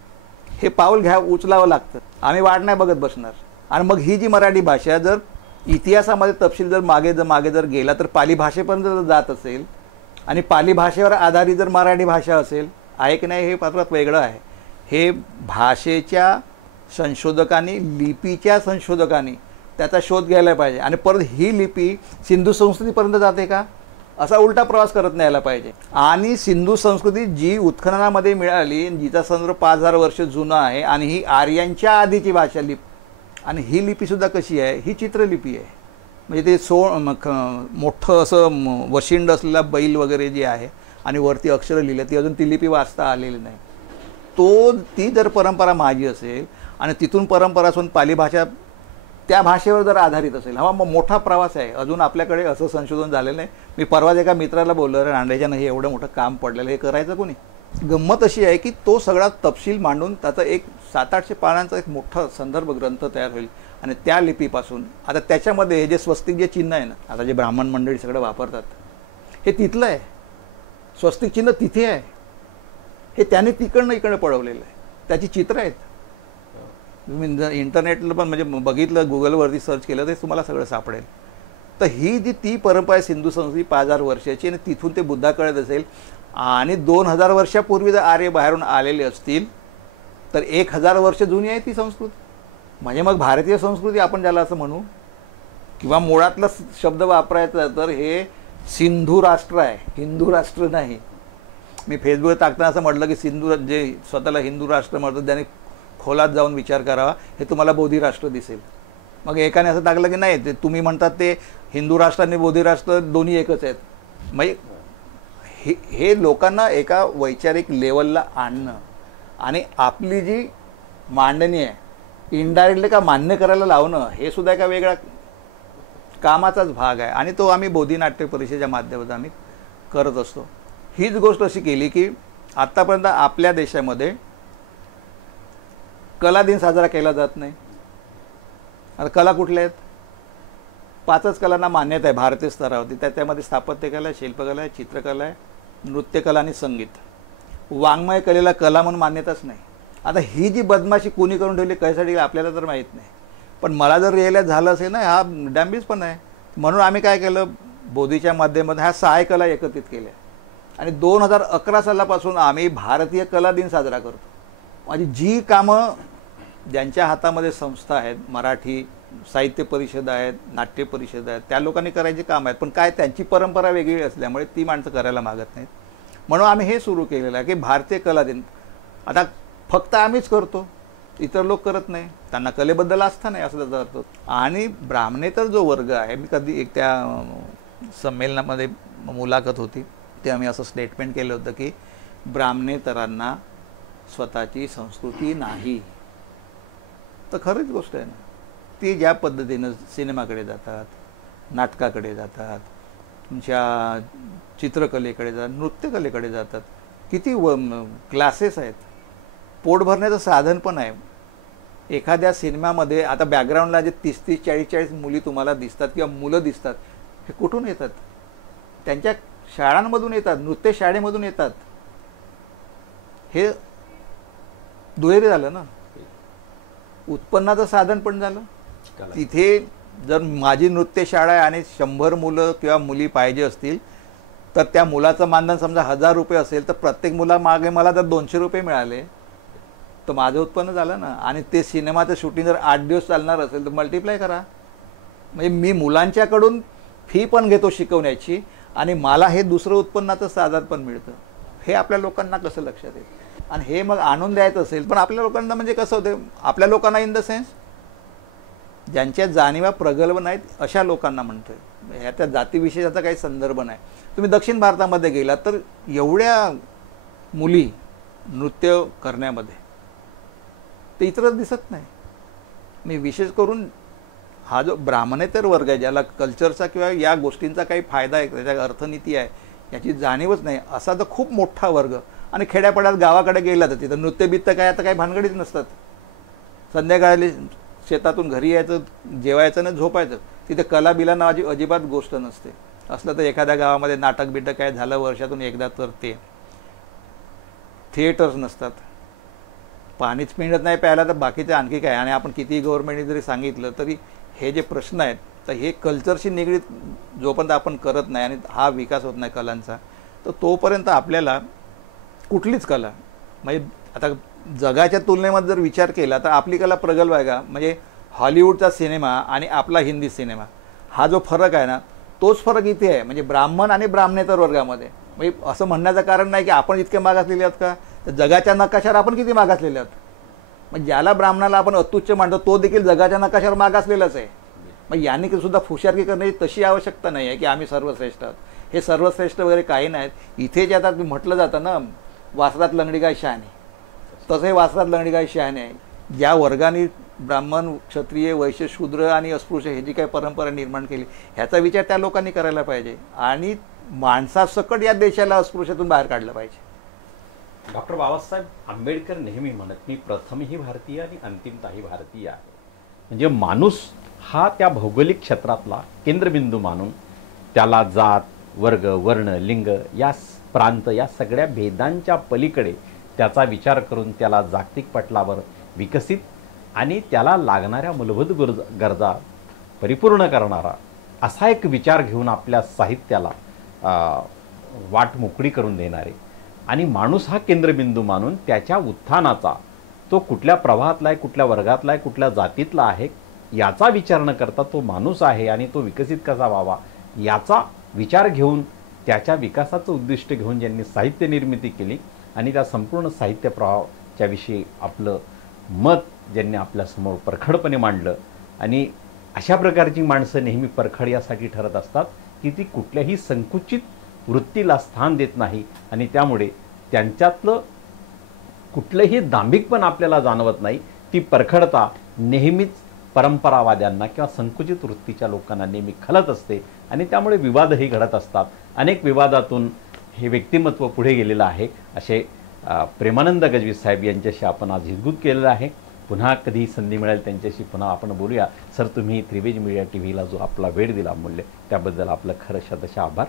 हे पाऊल उचलावं लागतं. आम्ही वाट नाही बघत बसणार. आणि मग ही जी मराठी भाषा जर इतिहासामध्ये तपशील जर मागे जर गेला तर पाली भाषेपर्यंत जर जात असेल आणि पाली भाषेवर आधारित जर मराठी भाषा असेल, आहे की नाही हे परत वेगळं आहे. हे भाषेच्या संशोधकांनी, लिपीच्या संशोधकांनी त्याचा शोध घ्यायला पाहिजे. आणि परत ही लिपी सिंधू संस्कृतीपर्यंत जाते का, असा उलटा प्रवास करत न्यायला पाहिजे. आणि सिंधू संस्कृती जी उत्खननामध्ये मिळाली, जिचा संदर्भ 5000 वर्ष जुना आहे, आणि ही आर्यांच्या आधीची भाषा लिपी, आणि ही लिपीसुद्धा कशी आहे, ही चित्रलिपी आहे. म्हणजे ते मोठं असं वशिंड असलेला बैल वगैरे जे आहे आणि वरती अक्षरं लिहिलं, ती अजून ती लिपी वाचता आलेली नाही. ती जर परंपरा माझी असेल आणि तिथून परंपरा असून पाली भाषा त्या भाषेवर जर आधारित असेल, हा मग मोठा प्रवास आहे. अजून आपल्याकडे असं संशोधन झालेलं नाही. मी परवाच एका मित्राला बोललो, रांडेच्यानं हे एवढं मोठं काम पडलेलं, हे करायचं कोणी? गंमत अशी आहे की तो सगळा तपशील मांडून त्याचा एक 700-800 पानांचा एक मोठा संदर्भ ग्रंथ तयार होईल. आणि त्या लिपीपासून आता त्याच्यामध्ये हे जे स्वस्तिक जे चिन्ह आहे ना, आता जे ब्राह्मण मंडळी सगळं वापरतात, हे तिथलं आहे. स्वस्तिक चिन्ह तिथे आहे, हे त्याने तिकडनं इकडे पळवलेलं आहे. त्याची चित्र आहेत. तुम्ही इंटरनेटला पण म्हणजे बघितलं, गुगलवरती सर्च केलं तर तुम्हाला सगळं सापडेल. तर ही जी ती परंपरा आहे सिंधू संस्कृती 5000 वर्षाची, आणि तिथून ते बुद्धाकडे असेल. आणि 2000 वर्षापूर्वी जर आर्य बाहेरून आलेले असतील तर 1000 वर्ष जुनी आहे ती संस्कृती. म्हणजे मग भारतीय संस्कृती आपण ज्याला असं म्हणू, किंवा मुळातला शब्द वापरायचा तर हे सिंधू राष्ट्र आहे, हिंदू राष्ट्र नाही. मी फेसबुकवर टाकताना असं म्हटलं की सिंधू, जे स्वतःला हिंदू राष्ट्र म्हणतात त्यांनी खोलात जाऊन विचार करावा, हे तुम्हाला बोधी राष्ट्र दिसेल. मग एकाने असं टाकलं की नाही, ते तुम्ही म्हणतात ते हिंदू राष्ट्र आणि बोधी राष्ट्र दोन्ही एकच आहेत. म्हणजे हे लोकांना एका वैचारिक लेवलला आणणं आणि आपली जी मांडणी आहे इनडायरेक्टली का मान्य करायला लावणं, हे सुद्धा एका वेगळ्या कामाचाच भाग आहे. आणि तो आम्ही बोधी नाट्य परिषदेच्या माध्यमातून आम्ही करत असतो. हीच गोष्ट अशी केली की आत्तापर्यंत आपल्या देशामध्ये कला दिन साजरा केला जात नाही. आता कला कुठल्या आहेत? 5च कलांना मान्यता आहे भारतीय स्तरावरती. त्यामध्ये स्थापत्यकला आहे, शिल्पकला आहे, चित्रकला आहे, नृत्यकला आणि संगीत. वाङ्मय कलेला कला म्हणून मान्यताच नाही. आता ही जी बदमाशी कोणी करून ठेवली, कशासाठी आपल्याला तर माहीत नाही. पण मला जर रिअलाइज झालं असेल ना, हा डॅम्बीज पण आहे. म्हणून आम्ही काय केलं, बोधीच्या माध्यमातून ह्या 6 कला एकत्रित केल्या. आणि 2011 सालापासून आम्ही भारतीय कला दिन साजरा करतो. म्हणजे जी कामं ज्यांच्या हातामध्ये संस्था आहेत, मराठी साहित्य परिषद आहेत, नाट्य परिषद आहेत, त्या लोकांनी करायची काम आहेत. पण काय त्यांची परंपरा वेगळी असल्यामुळे ती माणसं करायला मागत नाहीत. म्हणून आम्ही हे सुरू केलेलं आहे की भारतीय कला दिन आता फक्त आम्हीच करतो, इतर लोक करत नाही. त्यांना कलेबद्दल आस्था नाही असं त्याचा अर्थ. आणि ब्राह्मणेतर जो वर्ग आहे, मी कधी एक त्या संमेलनामध्ये मुलाखत होती, ते आम्ही असं स्टेटमेंट केलं होतं की ब्राह्मणेतरांना स्वतःची संस्कृती नाही. तर खरीच गोष्ट आहे ना. ती ज्या पद्धतीनं सिनेमाकडे जातात, नाटकाकडे जातात, तुमच्या चित्रकलेकडे जातात, नृत्यकलेकडे जातात, किती क्लासेस आहेत, पोट भरण्याचं साधन पण आहे. एखाद्या सिनेमामध्ये आता बॅकग्राऊंडला जे 30-30, 40-40 मुली तुम्हाला दिसतात किंवा मुलं दिसतात, हे कुठून येतात? त्यांच्या शाळांमधून येतात, नृत्य शाळेमधून येतात. हे दुहेरी झालं ना, उत्पन्नाचं साधन पण झालं. तिथे जर माझी नृत्य शाळा आहे आणि 100 मुलं किंवा मुली पाहिजे असतील तर त्या मुलाचं मानधन समजा 1000 रुपये असेल, तर प्रत्येक मुलामागे मला जर 200 रुपये मिळाले तर माझं उत्पन्न झालं ना. आणि ते सिनेमाचं शूटिंग जर 8 दिवस चालणार असेल तर मल्टिप्लाय करा. म्हणजे मी मुलांच्याकडून फी पण घेतो शिकवण्याची आणि मला हे दुसरं उत्पन्नाचं साधन पण मिळतं. हे आपल्या लोकांना कसं लक्षात येईल? आणि हे मग आणून द्यायचं असेल, पण आपल्या लोकांना म्हणजे कसं होतं, आपल्या लोकांना इन द सेन्स ज्यांच्या जाणीवा प्रगल्भ नाहीत अशा लोकांना म्हणतोय. ह्या त्या जातीविषयीचा काही संदर्भ नाही. तुम्ही दक्षिण भारतामध्ये गेलात तर एवढ्या मुली नृत्य करण्यामध्ये ते इतरच दिसत नाही. मी विशेष करून हा जो ब्राह्मणेतर वर्ग आहे, ज्याला कल्चरचा किंवा या गोष्टींचा काही फायदा आहे, त्याच्या अर्थनीती आहे याची जाणीवच नाही, असा तर खूप मोठा वर्ग. आणि खेड्यापाड्यात गावाकडे गेला तर तिथं नृत्यबित्त काय आता काही भानगडीच नसतात. संध्याकाळी शेतातून घरी यायचं, जेवायचं आणि झोपायचं. तिथे कला बिला नावाची अजिबात गोष्ट नसते. असलं तर एखाद्या गावामध्ये नाटक बिटक काय झालं वर्षातून एकदा तर ते. थिएटर्स नसतात, पाणीच पिणत नाही प्यायला तर बाकीचे आणखी काय. आणि आपण कितीही गव्हर्नमेंटने जरी सांगितलं तरी हे जे प्रश्न आहेत तर हे कल्चरशी निगडीत जोपर्यंत आपण करत नाही आणि हा विकास होत नाही कलांचा, तर तोपर्यंत आपल्याला कुठलीच कला म्हणजे आता जगाच्या तुलनेमध्ये जर विचार केला तर आपली कला प्रगल्भ आहे का? म्हणजे हॉलिवूडचा सिनेमा आणि आपला हिंदी सिनेमा हा जो फरक आहे ना, तोच फरक इथे आहे. म्हणजे ब्राह्मण आणि ब्राह्मणेतर वर्गामध्ये. म्हणजे असं म्हणण्याचं कारण नाही की आपण इतके मागासलेले आहोत का, तर जगाच्या नकाशावर आपण किती मागासलेले आहोत. मग ज्याला ब्राह्मणाला आपण अत्युच्च मानतो तो देखील जगाच्या नकाशावर मागासलेलाच आहे. मग यांनी सुद्धा फुशारकी करण्याची तशी आवश्यकता नाही आहे की आम्ही सर्वश्रेष्ठ आहोत. हे सर्वश्रेष्ठ वगैरे काही नाहीत. इथे जे आता म्हटलं जातं ना, वासरात लंगडी गाय शहाणे, तसं हे वासरात लंगडी गाय शहाणे आहे. ज्या वर्गाने ब्राह्मण, क्षत्रिय, वैश्य, शूद्र आणि अस्पृश्य हे जी काही परंपरा निर्माण केली ह्याचा विचार त्या लोकांनी करायला पाहिजे आणि माणसासकट या देशाला अस्पृश्यातून बाहेर काढलं पाहिजे. डॉक्टर बाबासाहेब आंबेडकर नेहमी म्हणत, मी प्रथमही भारतीय आणि अंतिमताही भारतीय आहे. म्हणजे माणूस हा त्या भौगोलिक क्षेत्रातला केंद्रबिंदू मानून त्याला जात, वर्ग, वर्ण, लिंग या प्रांत या सगळ्या भेदांच्या पलीकडे त्याचा विचार करून त्याला जागतिक पटलावर विकसित आणि त्याला लागणाऱ्या मूलभूत गरजा परिपूर्ण करणारा असा एक विचार घेऊन आपल्या साहित्याला वाट मोकळी करून देणारे आणि माणूस हा केंद्रबिंदू मानून त्याच्या उत्थानाचा, तो कुठल्या प्रवाहातला आहे, कुठल्या वर्गातला आहे, कुठल्या जातीतला आहे याचा विचार न करता तो माणूस आहे आणि तो विकसित कसा व्हावा याचा विचार घेऊन त्याच्या विकासाचं उद्दिष्ट घेऊन ज्यांनी साहित्य निर्मिती केली आणि त्या संपूर्ण साहित्य प्रवाहाच्या विषयी आपलं मत ज्यांनी आपल्यासमोर परखडपणे मांडलं. आणि अशा प्रकारची माणसं नेहमी परखड यासाठी ठरत असतात की ती कुठल्याही संकुचित वृत्तीला स्थान देत नाही आणि त्यामुळे त्यांच्यातलं कुठलंही दांभिकपण आपल्याला जाणवत नाही. ती परखडता नेहमीच परंपरावाद्यांना किंवा संकुचित वृत्तीच्या लोकांना नेहमी खलत असते आणि त्यामुळे विवादही घडत असतात. अनेक विवादातून हे व्यक्तिमत्व पुढे गेलेलं आहे. असे प्रेमानंद गजवी साहेब यांच्याशी आपण आज हितगुज केलेलं आहे. पुन्हा कधी संधी मिळेल त्यांच्याशी पुन्हा आपण बोलूया. सर, तुम्ही त्रिवेज मीडिया टीव्हीला जो आपला वेळ दिला अमूल्य त्याबद्दल आपलं खरं शतशः आभार.